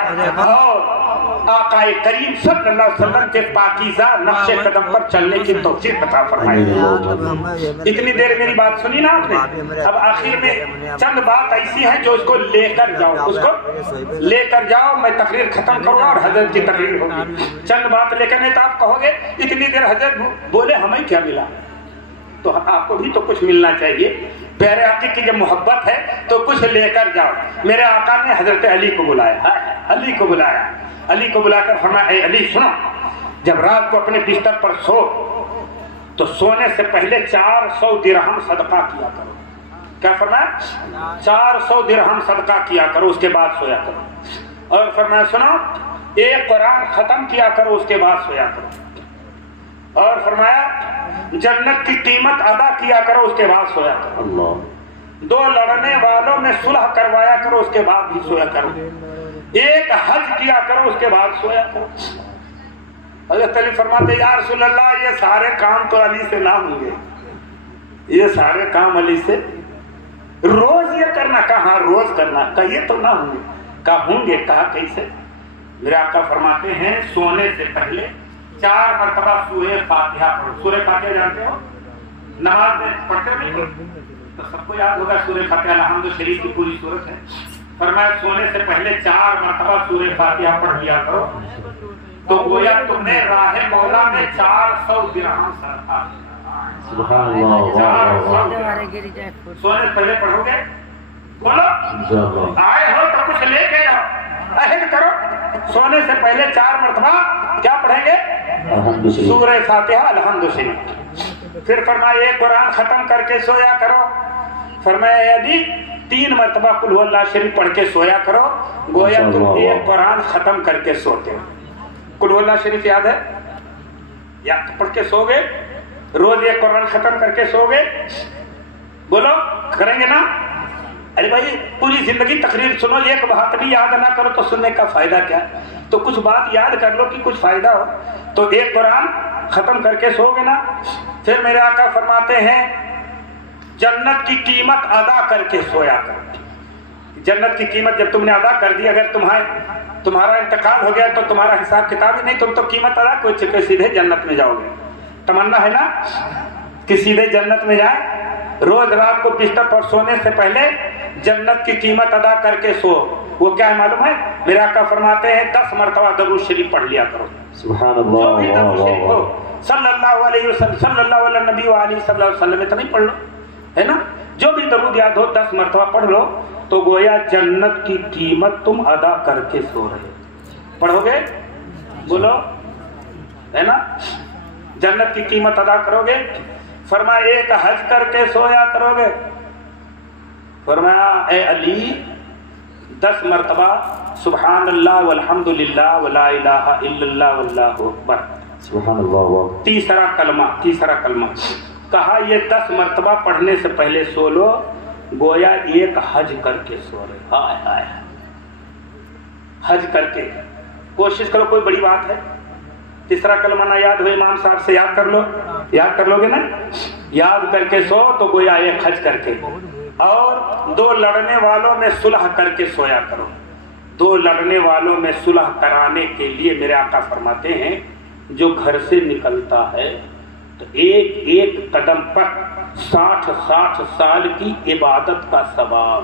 और आकाए करीम सल्लल्लाहु अलैहि वसल्लम के पाकीज़ा नक्शे कदम पर चलने की तौफीक अता फरमाए। इतनी देर मेरी बात सुनी ना आपने, अब आखिर में चंद बात ऐसी है जो उसको लेकर जाओ, उसको लेकर जाओ। मैं तकरीर खत्म करूंगा और हजरत की तकरीर होगी। चंद बात लेकर, नहीं तो आप कहोगे इतनी देर हजरत बोले हमें क्या मिला, तो आपको भी तो कुछ मिलना चाहिए। प्यारे आका की जब मोहब्बत है तो कुछ लेकर जाओ। मेरे आका ने हजरत अली को बुलाया, अली को बुलाया, अली को बुलाकर फरमाया, ए अली सुनो, जब रात को अपने बिस्तर पर सो तो सोने से पहले 400 दिरहम सदका किया करो। क्या फरमाया? 400 दिरहम सदका किया करो, उसके बाद सोया करो। और फरमाया सुनो, एक कुरान खत्म किया करो, उसके बाद सोया करो। और फरमाया जन्नत की कीमत अदा किया करो, उसके बाद सोया करो। अल्लाह। 2 लड़ने वालों में सुलह करवाया करो, उसके बाद भी सोया करो। एक हज किया करो, उसके बाद सोया करो। हज़रत अली फरमाते, या रसूल अल्लाह, ये सारे काम तो अली से ना होंगे, ये सारे काम अली से रोज ये करना, कहा रोज करना, कहिए तो ना होंगे, कहा होंगे, कहा कैसे? मेरे आका फरमाते हैं, सोने से पहले 4 मरतबा सूरह फातिहा पढ़ो। सूरह फातिहा जानते हो, नमाज में पढ़ते नहीं तो सबको याद होगा, सूरह फातिहा अलहम्दु शरीफ की पूरी सूरत है। फरमाया सोने से पहले 4 मरतबा सूरह फातिहा पढ़ लिया करो, तो गोया तुमने राहे मौला में 400 दिरहम सदका। सुभान अल्लाह। सोने से पहले पढ़ोगे, बोलो आए हो तो कुछ लेके जाओ, अहद करो, सोने से पहले 4 मरतबा क्या पढ़ेंगे? सूरह फातिहा अलहम्द शरीफ। फिर फरमाया एक कुरान खत्म करके सोया करो। फरमाया यदि 3 मरतबा कुल हुवल्लाह शरीफ पढ़ के सोया करो, गोया तुम एक कुरान खत्म करके सोते हो। कुल हुवल्लाह शरीफ याद है? या तो पढ़ के सोगे, रोज एक कुरान खत्म करके सोगे? बोलो करेंगे ना? अरे भाई पूरी जिंदगी तकरीर सुनो, एक बात भी याद ना करो तो सुनने का फायदा क्या? तो कुछ बात याद कर लो कि कुछ फायदा हो। तो एक कुरान खत्म करके सोगे ना। फिर मेरे आका फरमाते हैं जन्नत की कीमत अदा करके सोया करो। जन्नत की कीमत जब तुमने अदा कर दी, अगर तुम्हारा इंतकाल हो गया तो तुम्हारा हिसाब किताब ही नहीं, तुम तो कीमत अदा कोई चुके सीधे जन्नत में जाओगे। तमन्ना है ना कि सीधे जन्नत में जाए। रोज रात को बिस्तर पर सोने से पहले जन्नत की कीमत अदा करके सो। वो क्या है मालूम है? मेरे आका फरमाते हैं 10 मरतबा दरूद शरीफ पढ़ लिया करो। सुभान जो भी दरूद शरीफ हो अल्लाह। सल्लल्लाहु अलैहि वसल्लम, सल्लल्लाहु अलैहि नबी व अलैहि सल्लल्लाहु अलैहि वसल्लम, इतना ही पढ़ लो, है ना? जो भी दरूद याद हो 10 मरतबा पढ़ लो, तो गोया जन्नत की कीमत तुम अदा करके सो रहे हो। पढ़ोगे? बोलो, है ना? जन्नत की कीमत अदा करोगे। फरमाया एक हज करके सोया करोगे। फरमाया ए अली 10 मरतबा सुभान अल्लाह वल्हम्दुलिल्लाह वला इलाहा इल्लल्लाह वल्लाहु अकबर। सुभान अल्लाह। तीसरा कलमा कहा ये 10 मरतबा पढ़ने से पहले सो लो, गोया एक हज करके सो रहे। हाय हाय, हज करके कोशिश करो, कोई बड़ी बात है। तीसरा कलमा ना याद हो इमाम साहब से याद कर लो, याद कर लोगे ना? याद करके सो तो गोया एक हज करके। और 2 लड़ने वालों में सुलह करके सोया करो। 2 लड़ने वालों में सुलह कराने के लिए मेरे आका फरमाते हैं जो घर से निकलता है तो एक कदम पर 60 साल की इबादत का सवाब।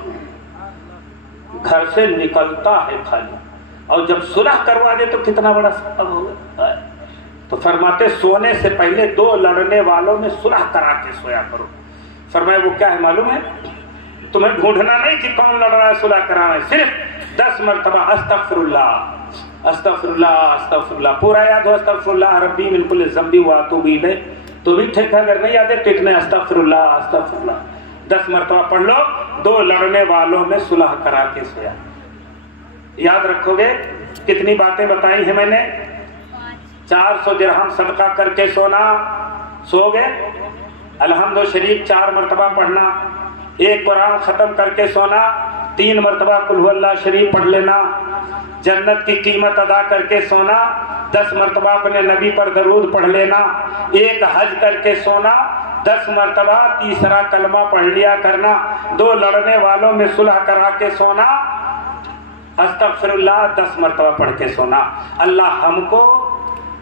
घर से निकलता है खाली, और जब सुलह करवा दे तो कितना बड़ा सवाब होगा। तो फरमाते सोने से पहले 2 लड़ने वालों में सुलह करा के सोया करो। फरमाया वो क्या है मालूम है? तुम्हें ढूंढना नहीं कि कौन लड़ रहा है, सुलह कराना है। सिर्फ 10 मरतबा अस्तगफिरुल्लाह अस्तगफिरुल्लाह अस्तगफिरुल्लाह पूरा याद हो। अस्तगफिरुल्लाह रब्बी मिन कुल्लि ज़ंबी व अतूबु इलैह तो भी ठीक है, अगर नहीं याद है तो इतने अस्तगफिरुल्लाह अस्तगफिरुल्लाह 10 मरतबा पढ़ लो। 2 लड़ने वालों में सुलह करा के सोया। याद रखोगे? कितनी बातें बताई हैं मैंने? 400 दिरहम सदका करके सोना, सोगे। अलहम्द शरीफ 4 मरतबा पढ़ना, एक कुरान खत्म करके सोना, 3 मरतबा कुल हुवल्लाह शरीफ पढ़ लेना, जन्नत की कीमत अदा करके सोना, 10 मरतबा अपने नबी पर दरूद पढ़ लेना, एक हज करके सोना, 10 मरतबा तीसरा कलमा पढ़ लिया करना, 2 लड़ने वालों में सुलह करा के सोना, अस्तगफिरुल्लाह 10 मरतबा पढ़ के सोना। अल्लाह हमको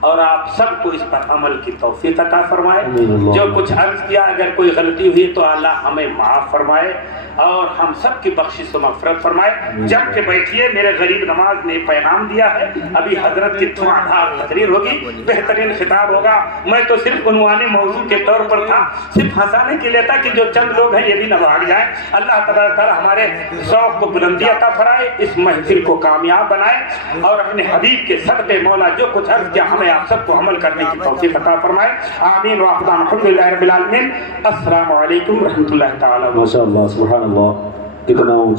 और आप सबको इस पर अमल की तौफीक अता फरमाए। जो कुछ अर्ज किया अगर कोई गलती हुई तो अल्लाह हमें माफ़ फरमाए और हम सब की बख्शिश व मग़फ़िरत फरमाए। जम के बैठिए, मेरे गरीब नवाज ने पैगाम दिया है। अभी हजरत की धुआंधार तकरीर होगी, बेहतरीन खिताब होगा। मैं तो सिर्फ उन्वाने मौजू के तौर पर था, सिर्फ हंसाने के लिए था कि जो चंद लोग हैं ये भी न भाग जाए। अल्लाह तबारक तआला हमारे शौक़ को बुलंदी अता फरमाए, इस महफिल को कामयाब बनाए और अपने हबीब के सदक़े मौला जो कुछ अर्ज किया हमें आप सबको अमल करने की तौफीक अता फरमाए। आमीन व अल्हम्दुलिल्लाहि रब्बिल आलमीन। अस्सलामु अलैकुम व रहमतुल्लाहि तआला। माशाअल्लाह, सुभान अल्लाह, कितना ऊंचा